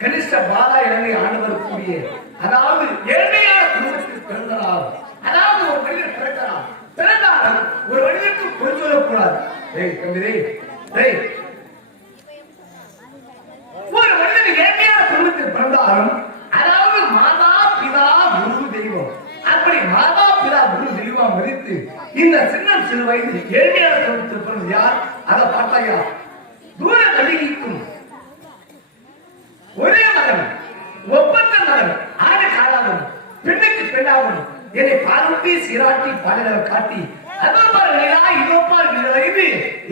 கனிஷ்ட பாலா இலங்கை ஆண்டவருக்குரிய அதாவது ஏழ்மையான குடும்பத்தில் பிறந்தனால் அதாவது ஒரு மனிதர் பிறந்தாலும் ஒரு மனிதனுக்கு பொய் சொல்லக்கூடாது. ஒரு மனிதன் ஏழ்மையான குடும்பத்தில் பிறந்தாலும் அதாவது மாதா பிதா குரு தெய்வம் அப்படி மாதா பிதா குரு தெய்வம் மதித்து இந்த சிறு வயது ஏழ்மையான குடும்பத்தில் பிறந்த யார் அதை பார்த்தாயா தூர கல்விக்கும் ஒரே மகன் ஒப்பந்த மகன் ஆடு காலாகும் பெண்ணுக்கு பெண்ணாகும் என்னை பாலூட்டி சீராட்டி பாலினர் காட்டி அதோபார் நிலா இதோபார் இது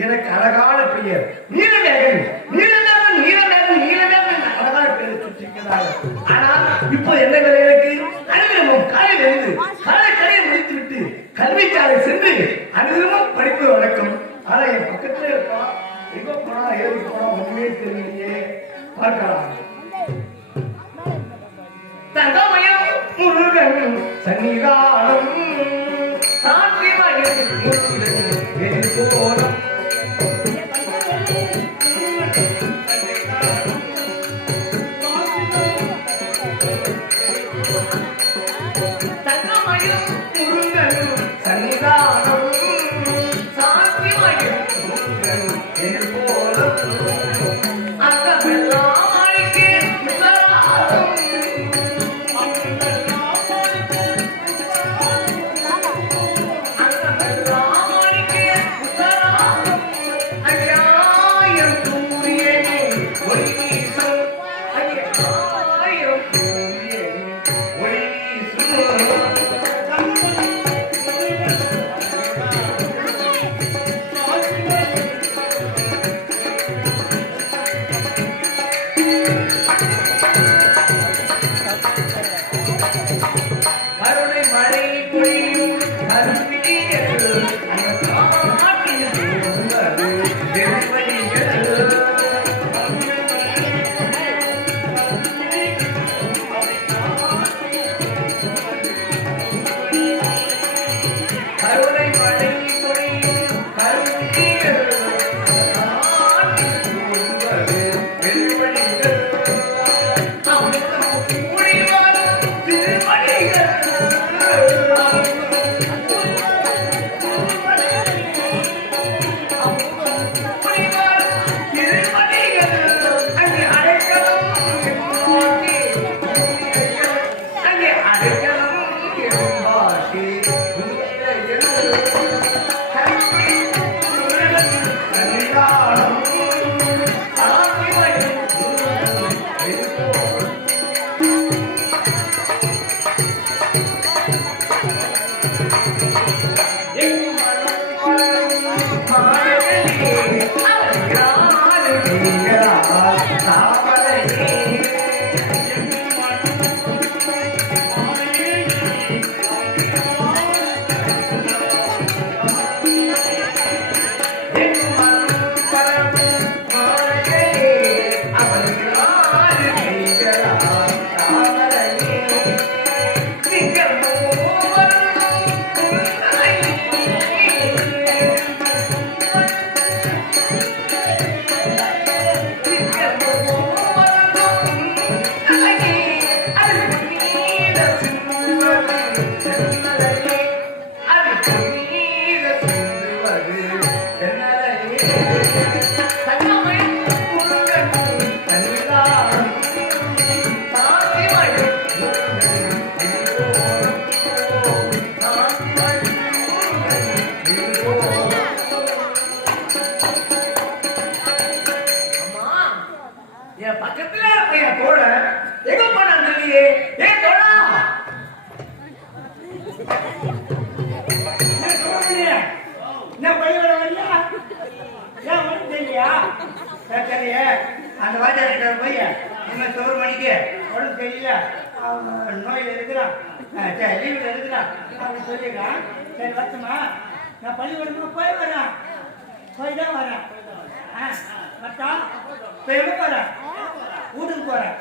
எனக்கு அழகான பெயர் நீலமேகன் நீலமேகன் நீலமேகன் நீலமேகன் அழகான பெயரை சுற்றிக்கிறார். ஆனால் இப்போ என்ன எனக்கு அனுதினமும் காலையில் இருந்து காலை கடையை முடித்து விட்டு கல்விச்சாலை சென்று அனுதினமும் படிப்பது வழக்கம். ஆனா என் பக்கத்துல இருக்கா எங்க போனா ஏறி போனா ஒண்ணுமே தெரியலையே பார்க்கலாம். தங்கமயம் முருகன் சன்னிதானம் சாந்திமயம் போலம் தங்கமயம் முருகன் சன்னிதானம் சாந்திமயம் முருகன் போலம் அந்த வாத்தியார்கிட்ட போய் இன்னும் 1 மணிக்கு உடம்பு தெரியல நோயில் இருக்கிறான் சரி லீவில் இருக்கிறான் அப்படின்னு சொல்லிடுறான். சரி வரட்டுமா நான் பள்ளிக்கூடமா போய் வரேன் போய் தான் வரேன் மட்டா இப்போ எங்கே போகிறேன் வீட்டுக்கு போகிறேன்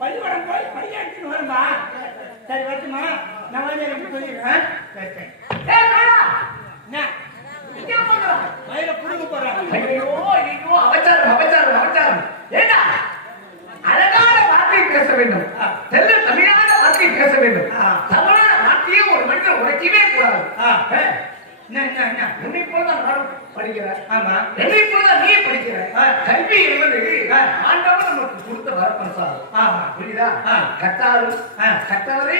பள்ளிக்கூடம் போய் பையன் எடுத்துன்னு வரும்பா. சரி வரட்டுமா நான் வாத்தியார் சொல்லிடுறேன். சரி சரி என்ன மயில புடுங்க போறாங்க. ஐயோ ஐயோ அவச்சாரம் ஏண்டா அழகான வார்த்தை பேச வேண்டும், தமிழான வார்த்தை பேச வேண்டும். தமிழான வார்த்தையை ஒரு மனிதன் உடைக்கவே கூடாது. உன்னை போலதான் நானும் படிக்கிறேன். ஆமா என்னை போலதான் நீ படிக்கிற. கல்வி என்பது ஆண்டவன் நமக்கு கொடுத்த வரப்பிரசாதம். புரியுதா? கற்றவரை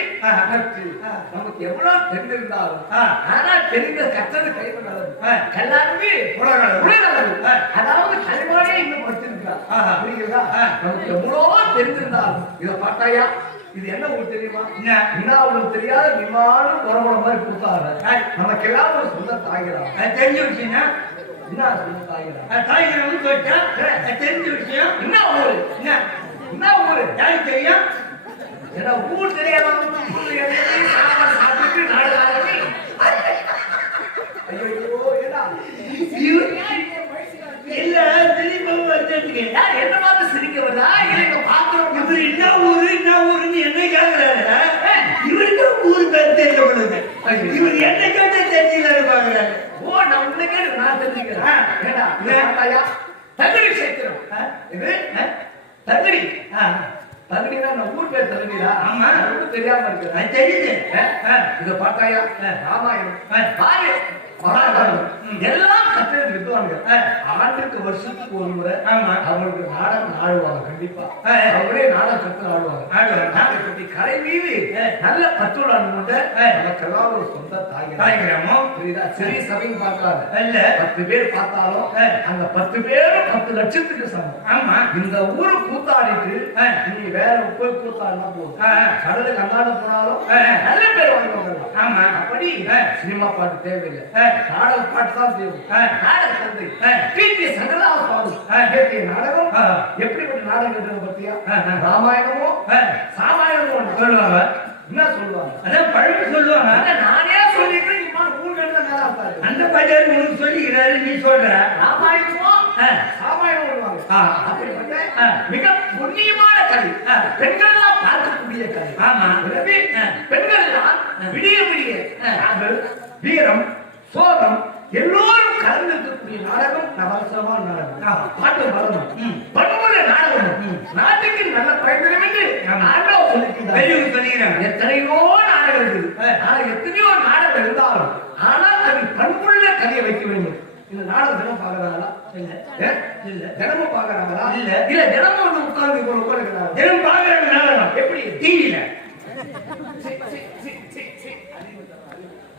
நமக்கு எவ்வளவு தெரிந்திருந்தாலும் ஆனா தெரிந்த கற்றது கைது நல்லது, எல்லாருமே உலகளவு. அதாவது கல்வானே இன்னும் படிச்சிருக்கிறார். புரியுதா? நமக்கு எவ்வளவோ தெரிந்திருந்தாலும் இதை பார்த்தாயா இது என்ன உங்களுக்கு தெரியுமா? என்ன உங்களுக்கு தெரியாத விமானம் உறவுற மாதிரி கொடுத்தாரு. நமக்கு எல்லாம் ஒரு சொந்த தாய்கிறான். தெரிஞ்ச விஷயம் என்ன சொந்த தாய்கிறான் தாய்கிறவங்க சொல்லிட்டா தெரிஞ்ச விஷயம். என்ன ஊரு என்ன ஊரு யாருக்கு தெரியும்? ஏன்னா ஊர் தெரியாத சாப்பிட்டு நாடு ஐயோ ஏடா இல்ல திரும்ப வச்சிருக்கீங்க என்ன மாதிரி சிரிக்க வருதா? இல்லைங்க பாக்குறோம். இவரு என்ன ஊருன்னு என்ன கேக்குறாரு? இவருக்கு ஊர் பேர் தெரியப்படுது. இவர் என்ன கேட்ட தெரியல பாக்குறாரு. ஓ நான் உன்னை கேட்டு நான் தெரிஞ்சுக்கிறேன். ஏடா தகுதி சேர்க்கிறோம். இது தகுதி தகுதினா நம்ம ஊர் பேர் தகுதியா? ஆமா தெரியாம இருக்கு. தெரியுது. இதை பார்த்தாயா ராமாயணம் பாரு எல்லாம் கத்துறது வித்துவாங்க. ஆண்டுக்கு வருஷத்துக்கு ஒரு முறை அவங்களுக்கு நாடகம் ஆடுவாங்க. கண்டிப்பா அவங்களே நாடகம் கத்து ஆடுவாங்க. கரை மீது நல்ல பற்றுடன் நமக்கெல்லாம் ஒரு சொந்த தாய்கிராமோ. புரியுதா? சிறிய சபையும் பார்க்கறாங்க. 10 பேர் பார்த்தாலும் அந்த 10 பேரும் 10 லட்சத்துக்கு சமம். ஆமா இந்த ஊரு கூத்தாடிட்டு நீ வேற போய் கூத்தாடினா போதும். கடலுக்கு அந்தாண்ட போனாலும் நல்ல பேர் வாங்குவாங்க. ஆமா அப்படி சினிமா பாட்டு தேவையில்லை, நாடக பாட்டு தான் தேவை. நாடக தந்தை டிடி சங்கராவ் பாடும் நாடகம் எப்படிப்பட்ட நாடகம் பத்தியா? ராமாயணமோ சாமாயணமோ சொல்லுவாங்க. என்ன சொல்லுவாங்க? அதான் பழமை சொல்லுவாங்க. நானே சொல்லிட்டு அந்த பஜார் உனக்கு சொல்லிக்கிறாரு, நீ சொல்ற ராமாயணமோ சாமாயணம் சொல்லுவாங்க. அப்படிப்பட்ட மிக புண்ணியமான கதை, பெண்கள் எல்லாம் பார்க்கக்கூடிய கதை. ஆமா பெண்கள் எல்லாம் விடிய விடிய வீரம் சோகம் எல்லோரும் கலந்து இருக்கக்கூடிய நாடகம் நவரசமான நாடகம். பாட்டு வரணும், பண்புள்ள நாடகம், நாட்டுக்கு நல்ல பயன்படும் என்று சொல்லிக்கிறார். எத்தனையோ நாடகம் இருக்குது. ஆனா எத்தனையோ நாடகம் இருந்தாலும் ஆனால் அதில் பண்புள்ள கதையை வைக்க வேண்டும். இந்த நாடகம் தினம் பாக்குறாங்களா? இல்ல தினமும் பாக்குறாங்களா? இல்ல தினமும் வந்து உட்கார்ந்து தினம் பாக்குறாங்க. நாடகம் எப்படி? டிவியில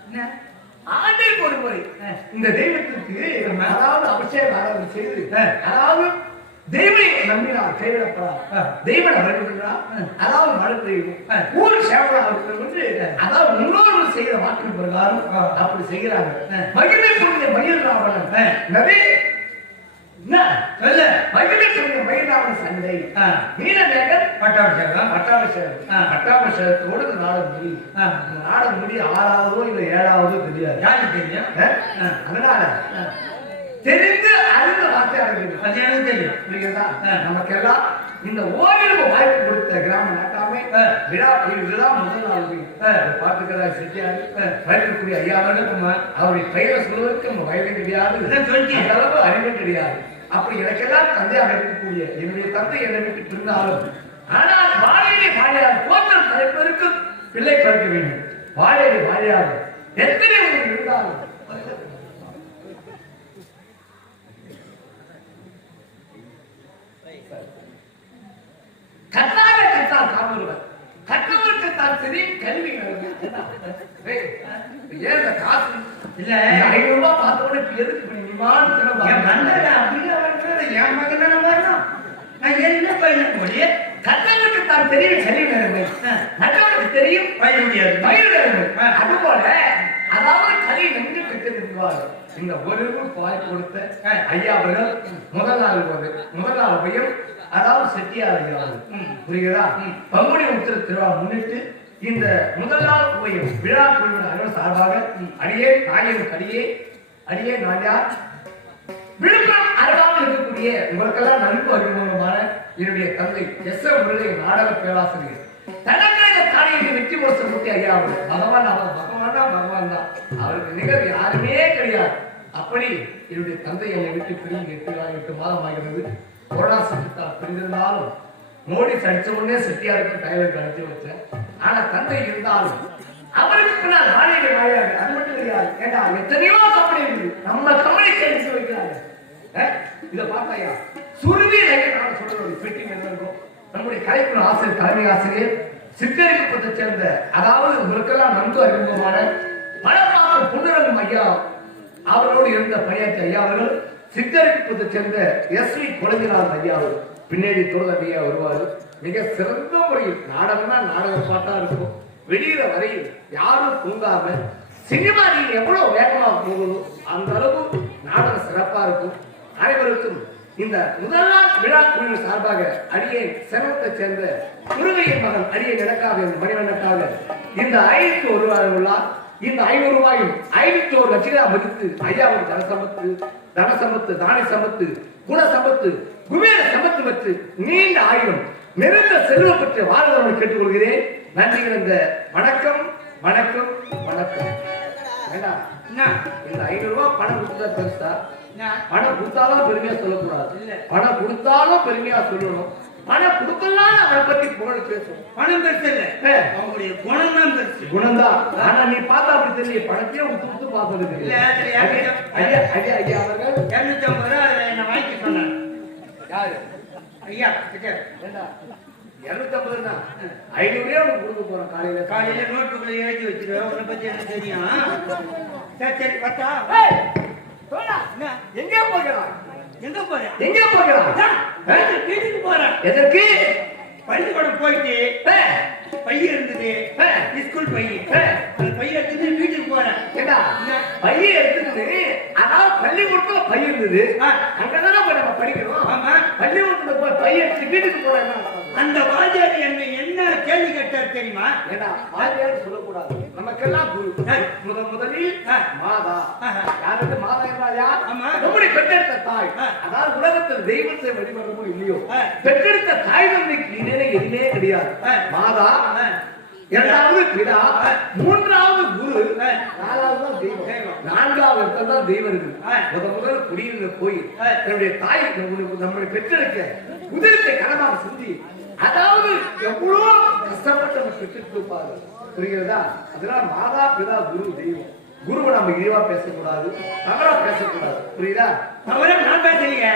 என்ன ஆண்டுக்கு ஒரு முறை இந்த தெய்வத்திற்கு அதாவது அபிஷேகம் ஆராதனை செய்து அதாவது தெய்வம் நம்பினார் கைவிடப்படார் தெய்வம் நம்பினார் அதாவது மழை பெய்யும் ஊர் சேவலா இருக்கிறது அதாவது முன்னோர்கள் செய்த வாக்கு பிரகாரம் அப்படி செய்கிறாங்க மகிழ்ச்சியுடைய மயில் ராவணன் நிறைய மயிலாவண சண்டை நீலவேகன் பட்டாபிஷேகத்தோடு நாடகம் முடி 6ஆவதோ இல்ல 7ஆவதோ தெரியாது யாருக்கு தெரியும் அதனால தெரிந்து அறிந்த வார்த்தையாக தெரியும் புரியுதா நமக்கெல்லாம் இந்த ஓரிரவு வாய்ப்பு கொடுத்த கிராம நாட்டாமை விழா முதல் நாள் பாட்டுக்கிறா செட்டியாரு வயதுக்குரிய ஐயாவர்களும் அவருடைய பெயரை சொல்வதற்கு நம்ம வயது கிடையாது அளவு அறிவு கிடையாது அப்படி எனக்கெல்லாம் தந்தையாக இருக்கக்கூடிய என்னுடைய தந்தை என்னை விட்டு பிரிந்தாலும் ஆனால் வாழையை வாழையாக தோற்றம் தலைப்பதற்கு பிள்ளை பிறக்க வேண்டும் வாழையை வாழையாக எத்தனை இருந்தாலும் கற்றால் காமருவர் கற்றவருக்கு தான் தெரியும் கல்வி ஏன் காசு இல்ல 500 ரூபாய் பார்த்தோட எதுக்கு நிமான் என் மகன் வரணும் நான் என்ன பையன போய் கற்றவருக்கு தான் தெரியும் கல்வி நேர்மை மற்றவருக்கு தெரியும் பயிர் நேர்மை அதுபோல அதாவது கல்வி நன்கு பெற்றிருந்தார்கள் இந்த ஒரு வாய்ப்பு கொடுத்த ஐயா அவர்கள் முதல் நாள் பையன் அதாவது செட்டியார் ஐயா புரியுதா பங்குனி உத்திர திருவிழா முன்னிட்டு இந்த முதல் நாள் உபயம் விழா குழுவினர் சார்பாக அடியே நாயனுக்கு அடியே நாயார் விழுப்புரம் அருகாமல் இருக்கக்கூடிய உங்களுக்கெல்லாம் நன்கு அறிமுகமான என்னுடைய தந்தை எஸ் எம் முருகன் நாடக பேராசிரியர் தனக்கேக தானியை வெற்றி மோசம் முட்டி ஐயா பகவான் தான் அவருக்கு நிகழ் யாருமே கிடையாது அப்படி என்னுடைய தந்தை என்னை விட்டு பிரிந்து 8 மாதம் ஆகிறது கொரோனா சட்டத்தால் பிரிந்திருந்தாலும் மோடி சடிச்ச உடனே செட்டியாருக்கு டைலருக்கு அனுப்பி வச்சேன் ஆனா தந்தை இருந்தாலும் அவருக்கு பின்னால் வாழையை வாழையாக அது மட்டும் கிடையாது ஏண்டா எத்தனையோ கம்பெனி இருக்குது நம்ம கம்பெனி சேர்த்து வைக்கிறாங்க இதை பார்த்தாயா சுருதி நான் சொல்றது பெட்டி இருக்கும் நம்முடைய கலைக்குழு ஆசிரியர் தலைமை ஆசிரியர் சித்தரிக்கப்பட்ட சேர்ந்த அதாவது உங்களுக்கெல்லாம் நன்கு அறிமுகமான பலப்பாக்கம் பொன்னுரங்கம் ஐயா அவரோடு இருந்த பணியாற்றி ஐயா அவர்கள் சித்தரிக்கப்பட்ட சேர்ந்த எஸ்.வி. குழந்தைநாதன் ஐயா அவர் பின்னாடி தோழர் ஐயா வருவாரு மிக சிறந்த முறையில் நாடகம்னா நாடக பாட்டா இருக்கும் வெளியில வரையில் யாரும் தூங்காம சினிமா நீங்க எவ்வளவு வேகமா போகணும் அந்த அளவு நாடகம் சிறப்பா இருக்கும் அனைவருக்கும் இந்த முதல் நாள் விழா குழு சார்பாக அடியை சிரமத்தை சேர்ந்த முருகையின் மகன் அடியை நடக்காக மணிவண்ணக்காக இந்த 501 ரூபாய் உள்ளா இந்த 500 ரூபாயும் 501 லட்சம் மதித்து ஐயாவோட தனசமத்து தானி சமத்து குண சமத்து குபேர சமத்து பெற்று நீண்ட ஆயுள் நிறைந்த செல்வம் பெற்று வாழ்வதோடு கேட்டுக்கொள்கிறேன் நன்றி இந்த வணக்கம் வணக்கம் வணக்கம் இந்த 500 ரூபாய் பணம் கொடுத்தா பெருசா பணம் கொடுத்தாலும் பெருமையா சொல்லக்கூடாது பணம் கொடுத்தாலும் பெருமையா சொல்லணும் பணம் கொடுக்கலாம் அவரை பத்தி புகழ் பேசும் பணம் பெருசு இல்ல அவங்களுடைய குணம் தான் பெருசு குணம் தான் ஆனா நீ பார்த்தா அப்படி தெரியல பணத்தையும் விட்டு பார்த்தது இல்ல ஐயா ஐயா ஐயா அவர்கள் 250 ரூபாய் என்ன வாங்கி சொன்னாங்க யாரு ஐயா கிட்ட 250 தான் 500 உனக்கு கொடுக்க போறோம் காலையில நோட்டுக்குள்ள எழுதி வச்சிருவேன் உன்னை பத்தி எனக்கு தெரியும் சரி சரி பார்த்தா எங்க போகிறான் வீட்டுக்கு போறேன் எதற்கு பள்ளிக்கூடம் போயிட்டு பைய இருந்தது ஸ்கூல் பையன் அந்த பைய எடுத்துட்டு வீட்டுக்கு போறேன் பைய எடுத்துட்டு அதாவது பள்ளிக்கூடத்துல பைய இருந்தது அங்கதானே நம்ம படிக்கணும் ஆமா பள்ளிக்கூடத்துல போய் பைய எடுத்து வீட்டுக்கு போறேன் அந்த வாத்தியார் என்ன கேள்வி கேட்டார் தெரியுமா ஏன்னா வாத்தியார் சொல்லக்கூடாது நமக்கெல்லாம் முதலில் மாதா யாருக்கு மாதா என்றால் யார் நம்முடைய பெற்றெடுத்த தாய் அதாவது உலகத்தில் தெய்வத்தை வழிபடுறமோ இல்லையோ பெற்றெடுத்த தாய் தந்தைக்கு இணைய எதுவுமே கிடையாது மாதா இரண்டாவது பிதா மூன்றாவது குரு நாலாவது தான் தெய்வம் நான்காவது தான் தெய்வம் இருக்கு முதல் குடியிருந்த கோயில் என்னுடைய தாய் நம்முடைய பெற்றெடுக்க உதிரத்தை கடமாக சிந்தி அதாவது எவ்வளவு கஷ்டப்பட்டு நம்ம பெற்றுக் கொடுப்பாரு புரிகிறதா அதனால மாதா பிதா குரு தெய்வம் குருவை நம்ம இழிவா பேசக்கூடாது தவறா பேசக்கூடாது புரியுதா அவரை நான் பேசுறீங்க.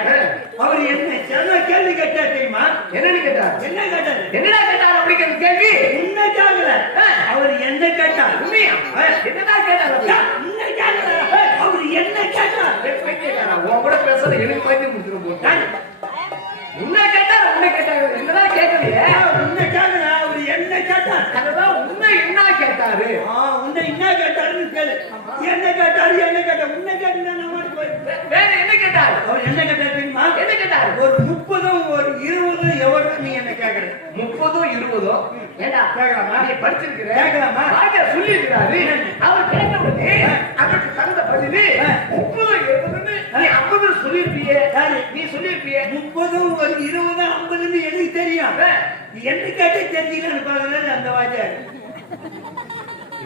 அவர் என்ன கேள்வி கேட்டா தெரியுமா? என்னன்னு கேட்டார்? என்ன கேட்டாரு? என்னடா கேட்டார் அப்படிங்கிற கேள்வி உன்னை கேட்கல. அவர் என்ன கேட்டார்? உண்மையா? என்னதான் கேட்டார்? உன்னை கேட்கல. அவர் என்ன கேட்டார்? உன் கூட பேசுறது எனக்கு பைத்தியம் முடிச்சிடும் போது. உன்னை கேட்டார், உன்னை கேட்டாரு. என்னதான் கேட்கலையே? உன்னை கேட்கல. அவர் என்ன கேட்டார்? அதுதான் உன்னை என்ன கேட்டாரு? உன்னை என்ன கேட்டாருன்னு கேளு. என்ன கேட்டாரு? என்ன கேட்டார்? உன்னை கேட்டா நான் போய் வேற என்ன கேட்டார்? அவர் என்ன கேட்டார் தெரியுமா? என்ன கேட்டார்? ஒரு 30 ஒரு 20 எவ்வளவு நீ என்ன கேட்கற? 30 20 ஏண்டா கேட்கலாமா? நீ படிச்சிருக்கிற? கேட்கலாமா? ராஜா சொல்லி இருக்கிறாரு. அவர் கேட்ட உடனே அதற்கு தகுந்த பதில் 30 20 நீ 50 சொல்லிருப்பியே. நீ சொல்லிருப்பியே 30 ஒரு 20 50 எனக்கு தெரியும். என்ன கேட்டு தெரிஞ்சுக்கலான்னு பாருங்க அந்த வாஜார்.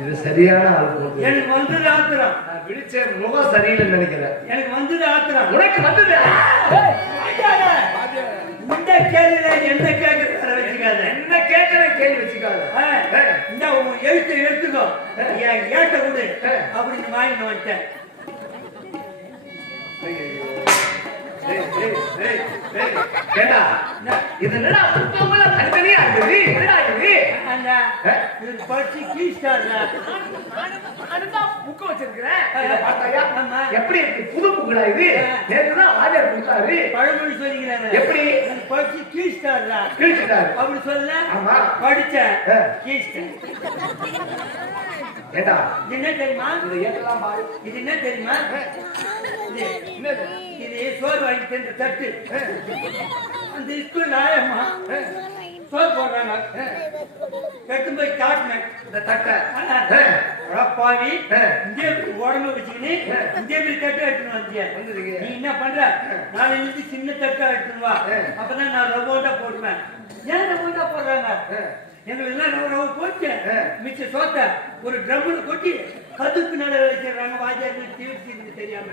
இது சரியான ஆள் போட்டு. எனக்கு வந்தது ஆத்திரம். நான் விழிச்ச முகம் சரியில்லைன்னு நினைக்கிறேன். எனக்கு வந்தது ஆத்திரம். உனக்கு வந்தது இந்த கேள்வியில என்ன கேட்கற வச்சுக்காத. என்ன கேட்கிற கேள்வி வச்சுக்காத. இந்த எழுத்து எடுத்துக்கோ. ஏட்ட கொடு அப்படின்னு வாங்கிட்டு வந்துட்டேன். கேட்டா இது என்னடா புத்தகங்கள தனித்தனியா இருக்குது? என்னடா இது? இது படிச்சு கீஸ்டார்ல அதுதான் புக் வச்சிருக்கிறேன். இத பார்த்தாயா? எப்படி இருக்கு? புது புக்குடா இது. நேத்துதான் ஆஜர் கொடுத்தாரு. பழமொழி சொல்லிக்கிறாரு. எப்படி? படிச்சு கீஸ்டார்ல கிழிச்சிட்டாரு. அப்படி சொல்ல. ஆமா. படிச்சேன் கீஸ்டார். ஏண்டா இது என்ன தெரியுமா? இது ஏத்தலாம் பாரு. இது என்ன தெரியுமா? என்னது? இது சோறு வாங்கி தின்ற தட்டு. அந்த ஸ்கூல் ஆயம்மா சோறு போடுறாங்க. கட்டு போய் காட்டினேன் இந்த தட்டை. பாவி இங்கே உடம்பு வச்சுக்கின்னு இங்கே தட்டு எடுத்துன்னு வந்தியா? நீ என்ன பண்ற? நாளைக்கு சின்ன தட்டா எடுத்துன்னு வா. அப்பதான் நான் ரொபோட்டா போடுவேன். ஏன் ரொபோட்டா போடுறாங்க? எங்களுக்கு எல்லாம் ரவ போச்சு. மிச்ச சோத்த ஒரு ட்ரம்முல கொட்டி கதுப்பு நட வச்சிடறாங்க. வாஜாருக்கு தீர்ச்சி தெரியாம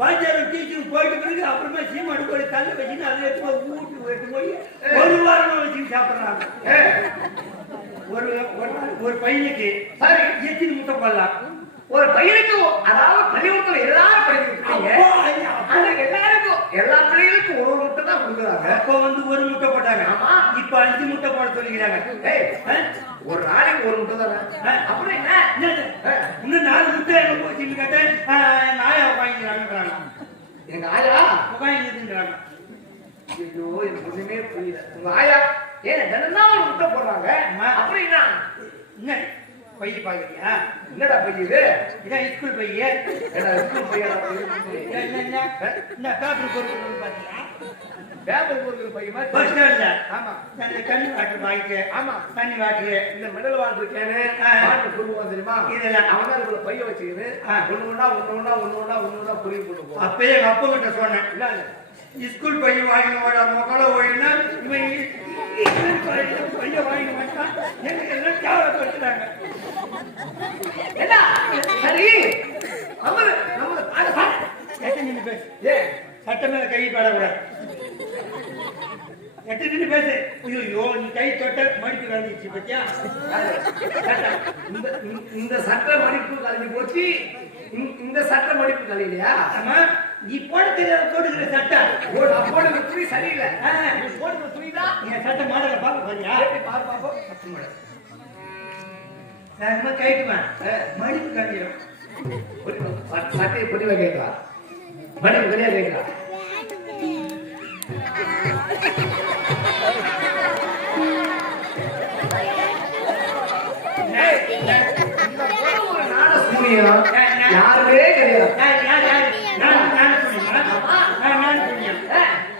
வாஜாரும் டீச்சரும் போயிட்டு பிறகு அப்புறமா சீமாடு போய் தள்ள வச்சுன்னு அதை எடுத்து போய் ஒரு வாரமா வச்சுன்னு சாப்பிடுறாங்க. ஒரு பையனுக்கு எத்தனை முட்டை போடலாம்? ஒரு பையனுக்கு அதாவது பள்ளிக்கூடத்துல எல்லாரும் படிக்கிறீங்க. எல்லாருக்கும் எல்லா பிள்ளைகளுக்கும் ஒரு முட்டை தான் கொடுக்குறாங்க. அப்ப வந்து ஒரு முட்டை போட்டாங்க. இப்ப 5 முட்டை போட சொல்லிக்கிறாங்க. ஒரு நாளைக்கு ஒரு முட்டை தானே. அப்புறம் என்ன? இன்னும் 4 முட்டை எங்க போச்சுன்னு கேட்டேன். நாயா வாங்கிக்கிறாங்க. எங்க ஆயா வாங்கிக்கிறாங்க. ஐயோ எனக்கு ஒண்ணுமே புரியல. உங்க ஆயா ஏன் தினம் ஒரு முட்டை போடுறாங்க? அப்புறம் என்ன பைய பாக்குறியா? என்னடா பைய இது? இதான் ஸ்கூல் பைய. ஸ்கூல் பையா? என்ன பேப்பர் பொருட்கள் பாத்தீங்களா? பேப்பர் பொருட்கள் பையமா? பஸ் ஸ்டாண்ட்ல. ஆமா. தண்ணி வாட்டர் பாய்க்கு. ஆமா. தண்ணி வாட்டர். இந்த மினரல் வாட்டர் கேனு வாட்டர் குடும்பம் தெரியுமா? இதெல்லாம் அவன் தான் இதுல பைய வச்சுக்கிது. ஒண்ணு புரிய கொடுப்போம். அப்பயே எங்க அப்பா கிட்ட சொன்னேன். இல்ல ஸ்கூல் பையன் வாங்கின வாடா மக்களை ஓடினா இவன் பையன் வாங்கின மாட்டான். எனக்கு எல்லாம் கேவலப்படுத்துறாங்க. என்ன சரி நின்று பேசு. சட்ட மேல கை படக்கூடாது. எட்டு நின்று பேசு. ஐயோ நீ கை தொட்ட மடிப்பு கலந்துச்சு பத்தியா? இந்த சட்ட மடிப்பு கலந்து போச்சு. இந்த சட்ட மடிப்பு கலையிலையா? ஆமா. நீ போட்டுக்கிற சட்டை போடுற துணி சரியில்லை. போடுற துணிதான் என் சட்டை மாடலை பார்க்க போறியா? பார்ப்போம். நான் கைட்டுவேன். மடிப்பு கழிக்கிறோம். சட்டையை பொடி வைக்கலாம். மடிப்பு கிடையாது வைக்கலாம். யாருமே கிடையாது.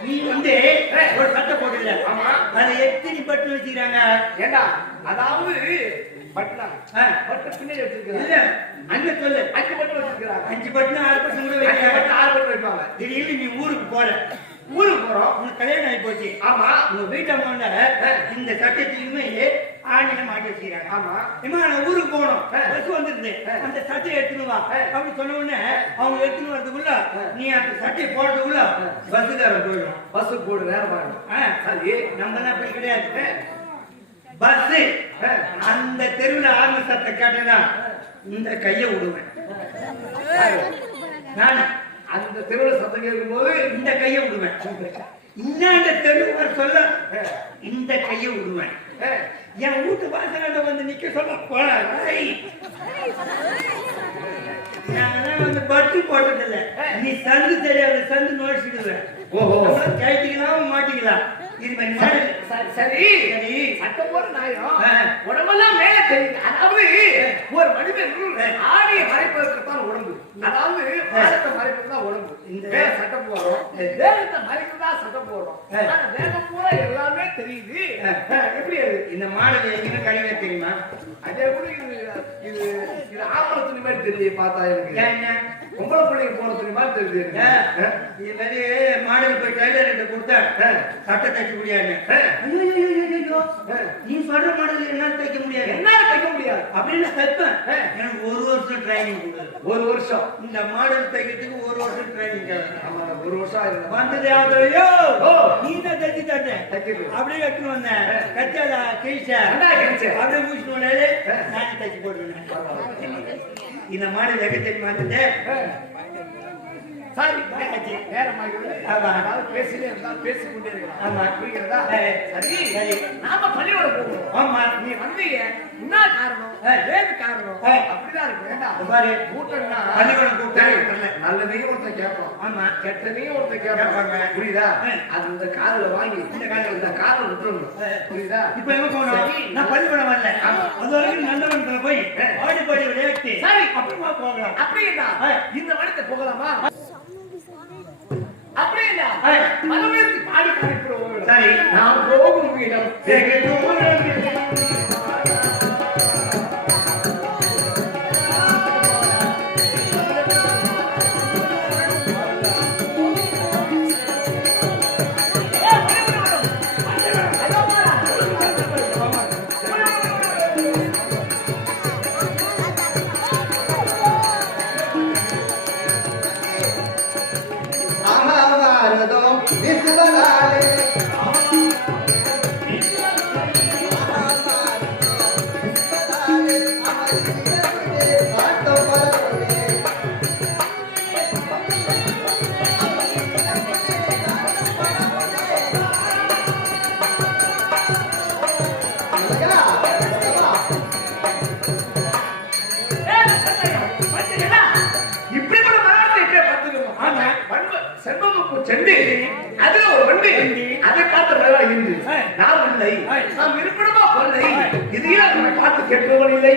நீ வந்து ஒரு சட்டை போட்டுல அதை எத்தனை பட்டு வச்சுக்கிறாங்க? ஏண்டா அதாவது பட்டு பின்னாடி வச்சிருக்காங்க. அண்ணன் சொல்லு. 5 பட்டு வச்சிருக்காங்க. 5 பட்டு 6 பட்டு கூட வைக்கிறாங்க. 6 பட்டு வைப்பாங்க. திடீர்னு நீ ஊருக்கு போற. ஊருக்கு போறோம். உனக்கு கல்யாணம் ஆகி போச்சு. ஆமா. உங்க வீட்டை போன இந்த சட்டத்தையுமே ஆணில மாட்டி வச்சுக்கிறாங்க. ஆமா. இம்மா நான் ஊருக்கு போகணும். பஸ் வந்துருது. அந்த சட்டையை எடுத்துன்னு வா அப்படின்னு சொன்ன உடனே அவங்க எடுத்துன்னு வரதுக்குள்ள நீ அந்த சட்டையை போடுறதுக்குள்ள பஸ்ஸுக்காரன் போயிடும். பஸ்ஸுக்கு போடு நேரம் பாருங்க. சரி நம்ம என்ன அப்படி கிடையாது. பஸ் அந்த தெருவில் ஆரம்ப சட்டை கேட்டேன்னா இந்த கையை விடுவேன். நான் அந்த தெருவில் சத்தம் கேட்கும் போது இந்த கையை விடுவேன். இந்த தெருவு சொல்ல இந்த கையை விடுவேன். என் வீட்டு வாசலாண்ட வந்து நிக்க சொல்ல போல வந்து பட்டு போட்டதில்ல. நீ சந்து தெரியாது, சந்து நோடிச்சுடுவேன். ஓஹோ, கேட்டீங்களா மாட்டீங்களா? இது மாதிரி சரி சரி. சட்டம் போற நாயம் உடம்பெல்லாம் மேல தெரியுது. அதாவது ஒரு மனிதன் ஆடையை மறைப்பதற்கு தான் உடம்பு, அதாவது வேகத்தை மறைப்பது தான் உடம்பு. இந்த சட்டம் போடுறோம், வேகத்தை மறைப்பது தான் சட்டம் போடுறோம். வேகம் பூரா எல்லாமே தெரியுது. எப்படி அது இந்த மாடல் எங்கேயுமே கழிவே தெரியுமா? அதே கூட இது இது இது ஆம்பளை துணி மாதிரி தெரியுது பார்த்தா எனக்கு. பொம்பளை பிள்ளைங்க போன துணி மாதிரி தெரியுது. இது மாதிரி மாடல் போய் டைலர் கொடுத்தேன் சட்டை தைக்க முடியாது. நீ சொல்ற மாடல் என்ன தைக்க முடியாது, என்ன தைக்க முடியாது அப்படின்னு தைப்பேன். எனக்கு 1 வருஷம் ட்ரைனிங் கொடுக்குது. 1 வருஷம் இந்த மாடல் தைக்கிறதுக்கு 1 வருஷம் ட்ரைனிங் ஆமா, 1 வருஷம் ஆயிருந்தா வந்தது யாவையோ நீ தான் தைச்சு தட்டேன். அப்படியே கட்டுன்னு வந்தேன். கச்சாதா கிழிச்சா அப்படியே முடிச்சுட்டு வந்தாலே நானே தைச்சு போட்டுருந்தேன். இந்த மாடல் எங்க தெரியுமா இருந்தது? சாரி நேரமாகிறது. அதாவது பேசிட்டே இருந்தா பேசிக்கொண்டே இருக்கலாம். ஆமா, புரிகிறதா? சரி சரி. நாம பள்ளியோட போகணும். ஆமா, நீ வந்தீங்க என்ன காரணம்? வேறு காரணம் அப்படிதான் இருக்கு. வேண்டாம் பாரு, கூட்டம்னா பள்ளியோட கூட்டம் நல்லதையும் ஒருத்தர் கேட்போம். ஆமா, கெட்டதையும் ஒருத்தர் கேட்பாங்க. புரியுதா? அது இந்த காதுல வாங்கி இந்த காதுல விட்டுறணும். புரியுதா? இப்ப எங்க போகணும்? நான் பள்ளிக்கூடம் வரல. அது வரைக்கும் நல்லவன்களை போய் ஆடி பாடி விளையாட்டு சரி அப்புறமா போகலாம். அப்படின்னா இந்த வடத்தை போகலாமா? அப்படின்னா மனவேற்றி பாடி பாடி போவோம். சரி, நாம் போகும் இடம் வெகு தூரம். சென்று அதுல ஒரு வண்டி அதை பார்த்து இருந்து நாம் இல்லை, நாம் இருப்பிடமா கொள்ளை, இதையெல்லாம் நம்ம பார்த்து கேட்பவன் இல்லை.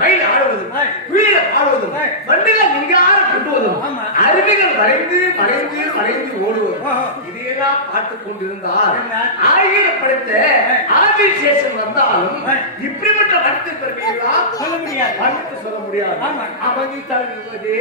மயில் ஆடுவதும் குயில ஆடுவதும் வண்டிகள் மிகார கட்டுவதும் அருவிகள் வரைந்து வரைந்து வரைந்து ஓடுவதும் இதையெல்லாம் பார்த்துக் கொண்டிருந்தால் ஆயிரம் படைத்த ஆதிசேஷன் வந்தாலும் இப்படிப்பட்ட வண்டி பெருமையெல்லாம் சொல்ல முடியாது, வண்டிட்டு சொல்ல முடியாது. அவங்க தழுவதே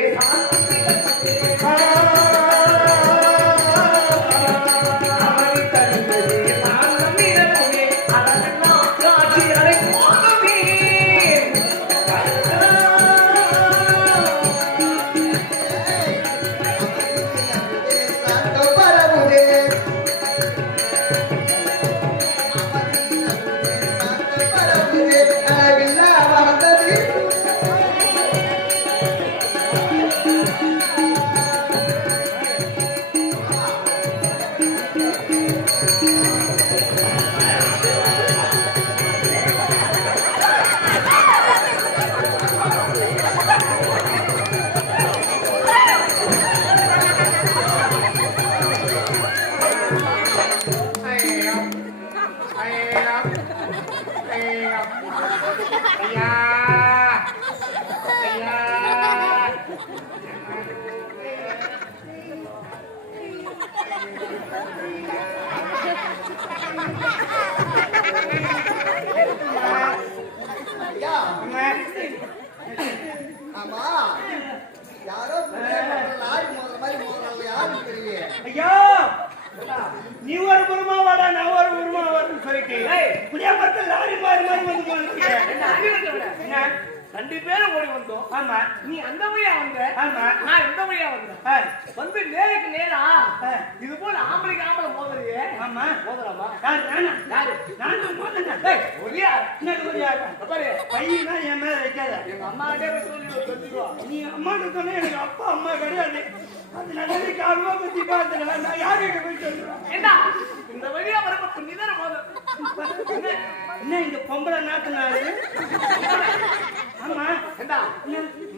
நீ ஒரு புறமா வாடா, நான் ஒரு புறமா வரேன்னு சொல்லிட்டு புளியா பார்த்து லாரி மாறி மாறி வந்து ரெண்டு பேரும் ஓடி வந்தோம். ஆமா, நீ அந்த வழியா வந்த, ஆமா நான் இந்த வழியா வந்தேன். வந்து நேருக்கு நேரா இது போல ஆம்பளைக்கு ஆம்பளை மோதலையே. ஆமா, மோதலாமா? யாரு நான் மோதல ஒரியா என்ன ஒரியா பாரு, பையனா என் மேல வைக்காத. எங்க அம்மாட்டே சொல்லிடுவா. நீ அம்மான்னு சொன்னா எனக்கு அப்பா அம்மா கிடையாது. அது நல்லது காரணமா பத்தி பார்த்துக்கலாம். நான் யார்கிட்ட போய் சொல்லுவேன்? என்ன இந்த வழியா வரப்ப நீதான போதும். என்ன இந்த பொம்பளை நாட்டுனாரு? ஆமா ஏண்டா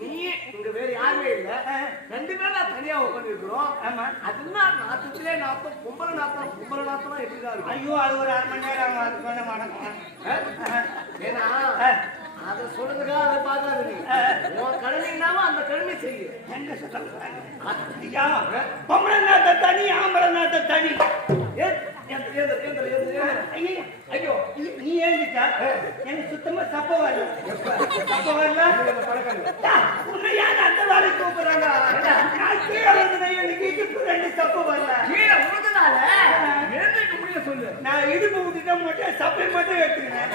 நீ இங்க வேற யாருமே இல்ல, 2 பேரும் நான் தனியா உட்காந்து இருக்கிறோம். ஆமா அதுதான் நாட்டுலயே நாத்தம், கும்பல நாத்தம் எப்படிதான் இருக்கும்? ஐயோ அது ஒரு 1/2 மணி நேரம் அது பண்ண மாட்டேன். ஏன்னா அதை சொல்றதுக்காக அதை பார்க்காது. நீ உன் கடமைனாம அந்த கடமை செய்ய. எங்க சொல்றாங்க ஐயா பொம்பளை நாட்டை தனி ஆம்பளை நாட்டை தனி. ஐயோ நீ எழுதிட்டா எனக்கு சுத்தமா சப்ப வரல. சப்ப வரல உன்னை யார் அந்த வேலைக்கு கூப்பிடுறாங்க? நான் கீழே வந்து எனக்கு இடுப்பு 2 சப்ப வரல. கீழே உழுதுனால எழுந்திருக்க முடிய சொல்லு. நான் இடுப்பு விட்டுட்டா மட்டும் சப்பை மட்டும் எடுத்துக்கிறேன்.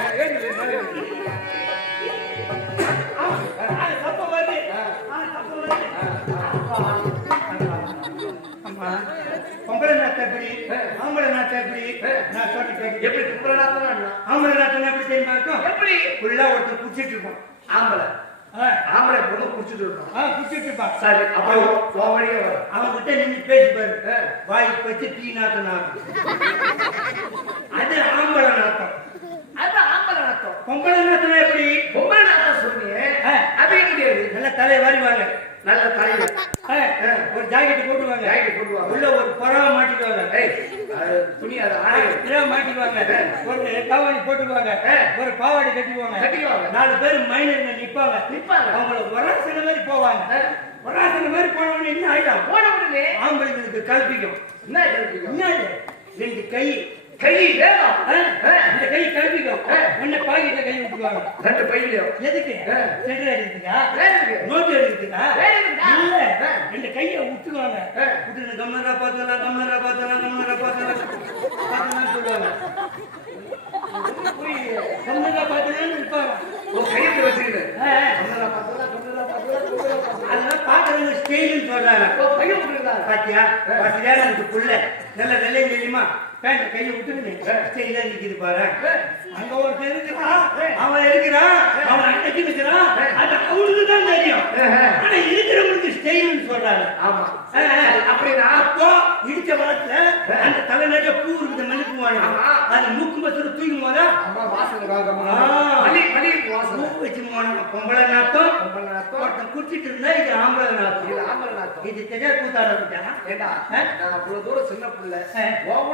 சப்ப வருது சப்ப வருது. அம்மா பொம்பளை நாட்டை எப்படி ஆம்பளை நாட்டை எப்படி? நான் சொல்லிட்டு கேட்க எப்படி கும்பல நாத்தம்? ஆம்பளை நாட்டை எப்படி தெரியுமா இருக்கும்? எப்படி ஃபுல்லா ஒருத்தர் குடிச்சிட்டு இருப்போம். ஆம்பளை பொண்ணு குடிச்சிட்டு இருக்கோம். குடிச்சிட்டு இருப்பான். சரி அப்ப உன் வழியே வர அவன் கிட்ட நின்று பேசி பாரு. வாய் வச்சு டீ நாட்டம் நாட்டம். அது ஆம்பளை நாட்டம். அது ஆம்பளை நாத்தம். பொம்பளை நாட்டம் எப்படி? பொம்பளை நாத்தம் சொன்னீங்க, அது எப்படி? நல்ல தலை வாரிவாங்க, நல்ல தலையில ஒரு ஜாக்கெட் போட்டுவாங்க, உள்ள ஒரு புறவை மாட்டிக்குவாங்க, துணி அது ஆடை மாட்டிக்குவாங்க, ஒரு காவாடி போட்டுக்குவாங்க, ஒரு பாவாடி கட்டிக்குவாங்க. 4 பேர் மைனர்ல நிப்பாங்க. அவங்கள வராசன மாதிரி போவாங்க. வராசன மாதிரி போனவங்க என்ன ஆயிடும்? போன உடனே ஆம்பளைங்களுக்கு கல்பிக்கும். என்ன கல்பிக்கும்? என்ன 2 கை வேணும். இந்த கை கல்பிக்கும். உன்னை பாக்கெட்ல கை விட்டுருவாங்க. 2 பையிலையும் எதுக்கு? சென்டர் அடிக்கிறதுக்கா? வேணுங்க. நோட்டு அடிக்கிறதுக்கா? வேணுங்க. இல்ல 2 கையை விட்டுருவாங்க. விட்டு கம்மரா பார்த்தலாம் சொல்லுவாங்க. கம்மரா பார்த்தலாம்னு இருப்பாங்க. கையில வச்சுக்கிட்டு அதெல்லாம் பாக்குறவங்க ஸ்டைல்னு சொல்றாங்க. பையன் விட்டுருக்காங்க. பாத்தியா பாத்தியா நமக்கு புள்ள நல்ல வெள்ளை தெரியுமா? பேண்ட் கையை விட்டுருங்க ஸ்டைலா நிக்குது பாரு. அங்க ஒரு இருக்கிறான், அவன் இருக்கிறான், அவன் அன்னைக்கு இருக்கிறான். அது அவனுக்கு தான் தெரியும். ஆனா இருக்கிறவங்களுக்கு ஸ்டைல்னு சொல்றாங்க. ஆமா அப்படின்னா அப்போ இடிச்ச வளத்துல அந்த தலை நிறைய பூ இருக்குது, மல்லிப்பூ வாங்க. அது மூக்கு பசு தூக்கும் போதா பூ வச்சு போனாங்க. பொம்பளை நாத்தம் ஒருத்தன் குடிச்சிட்டு இருந்தா இது ஆம்பளை நாத்தம். இது தெரியாது கூத்தாட. ஏண்டா நான் அவ்வளவு தூரம் சின்ன பிள்ளை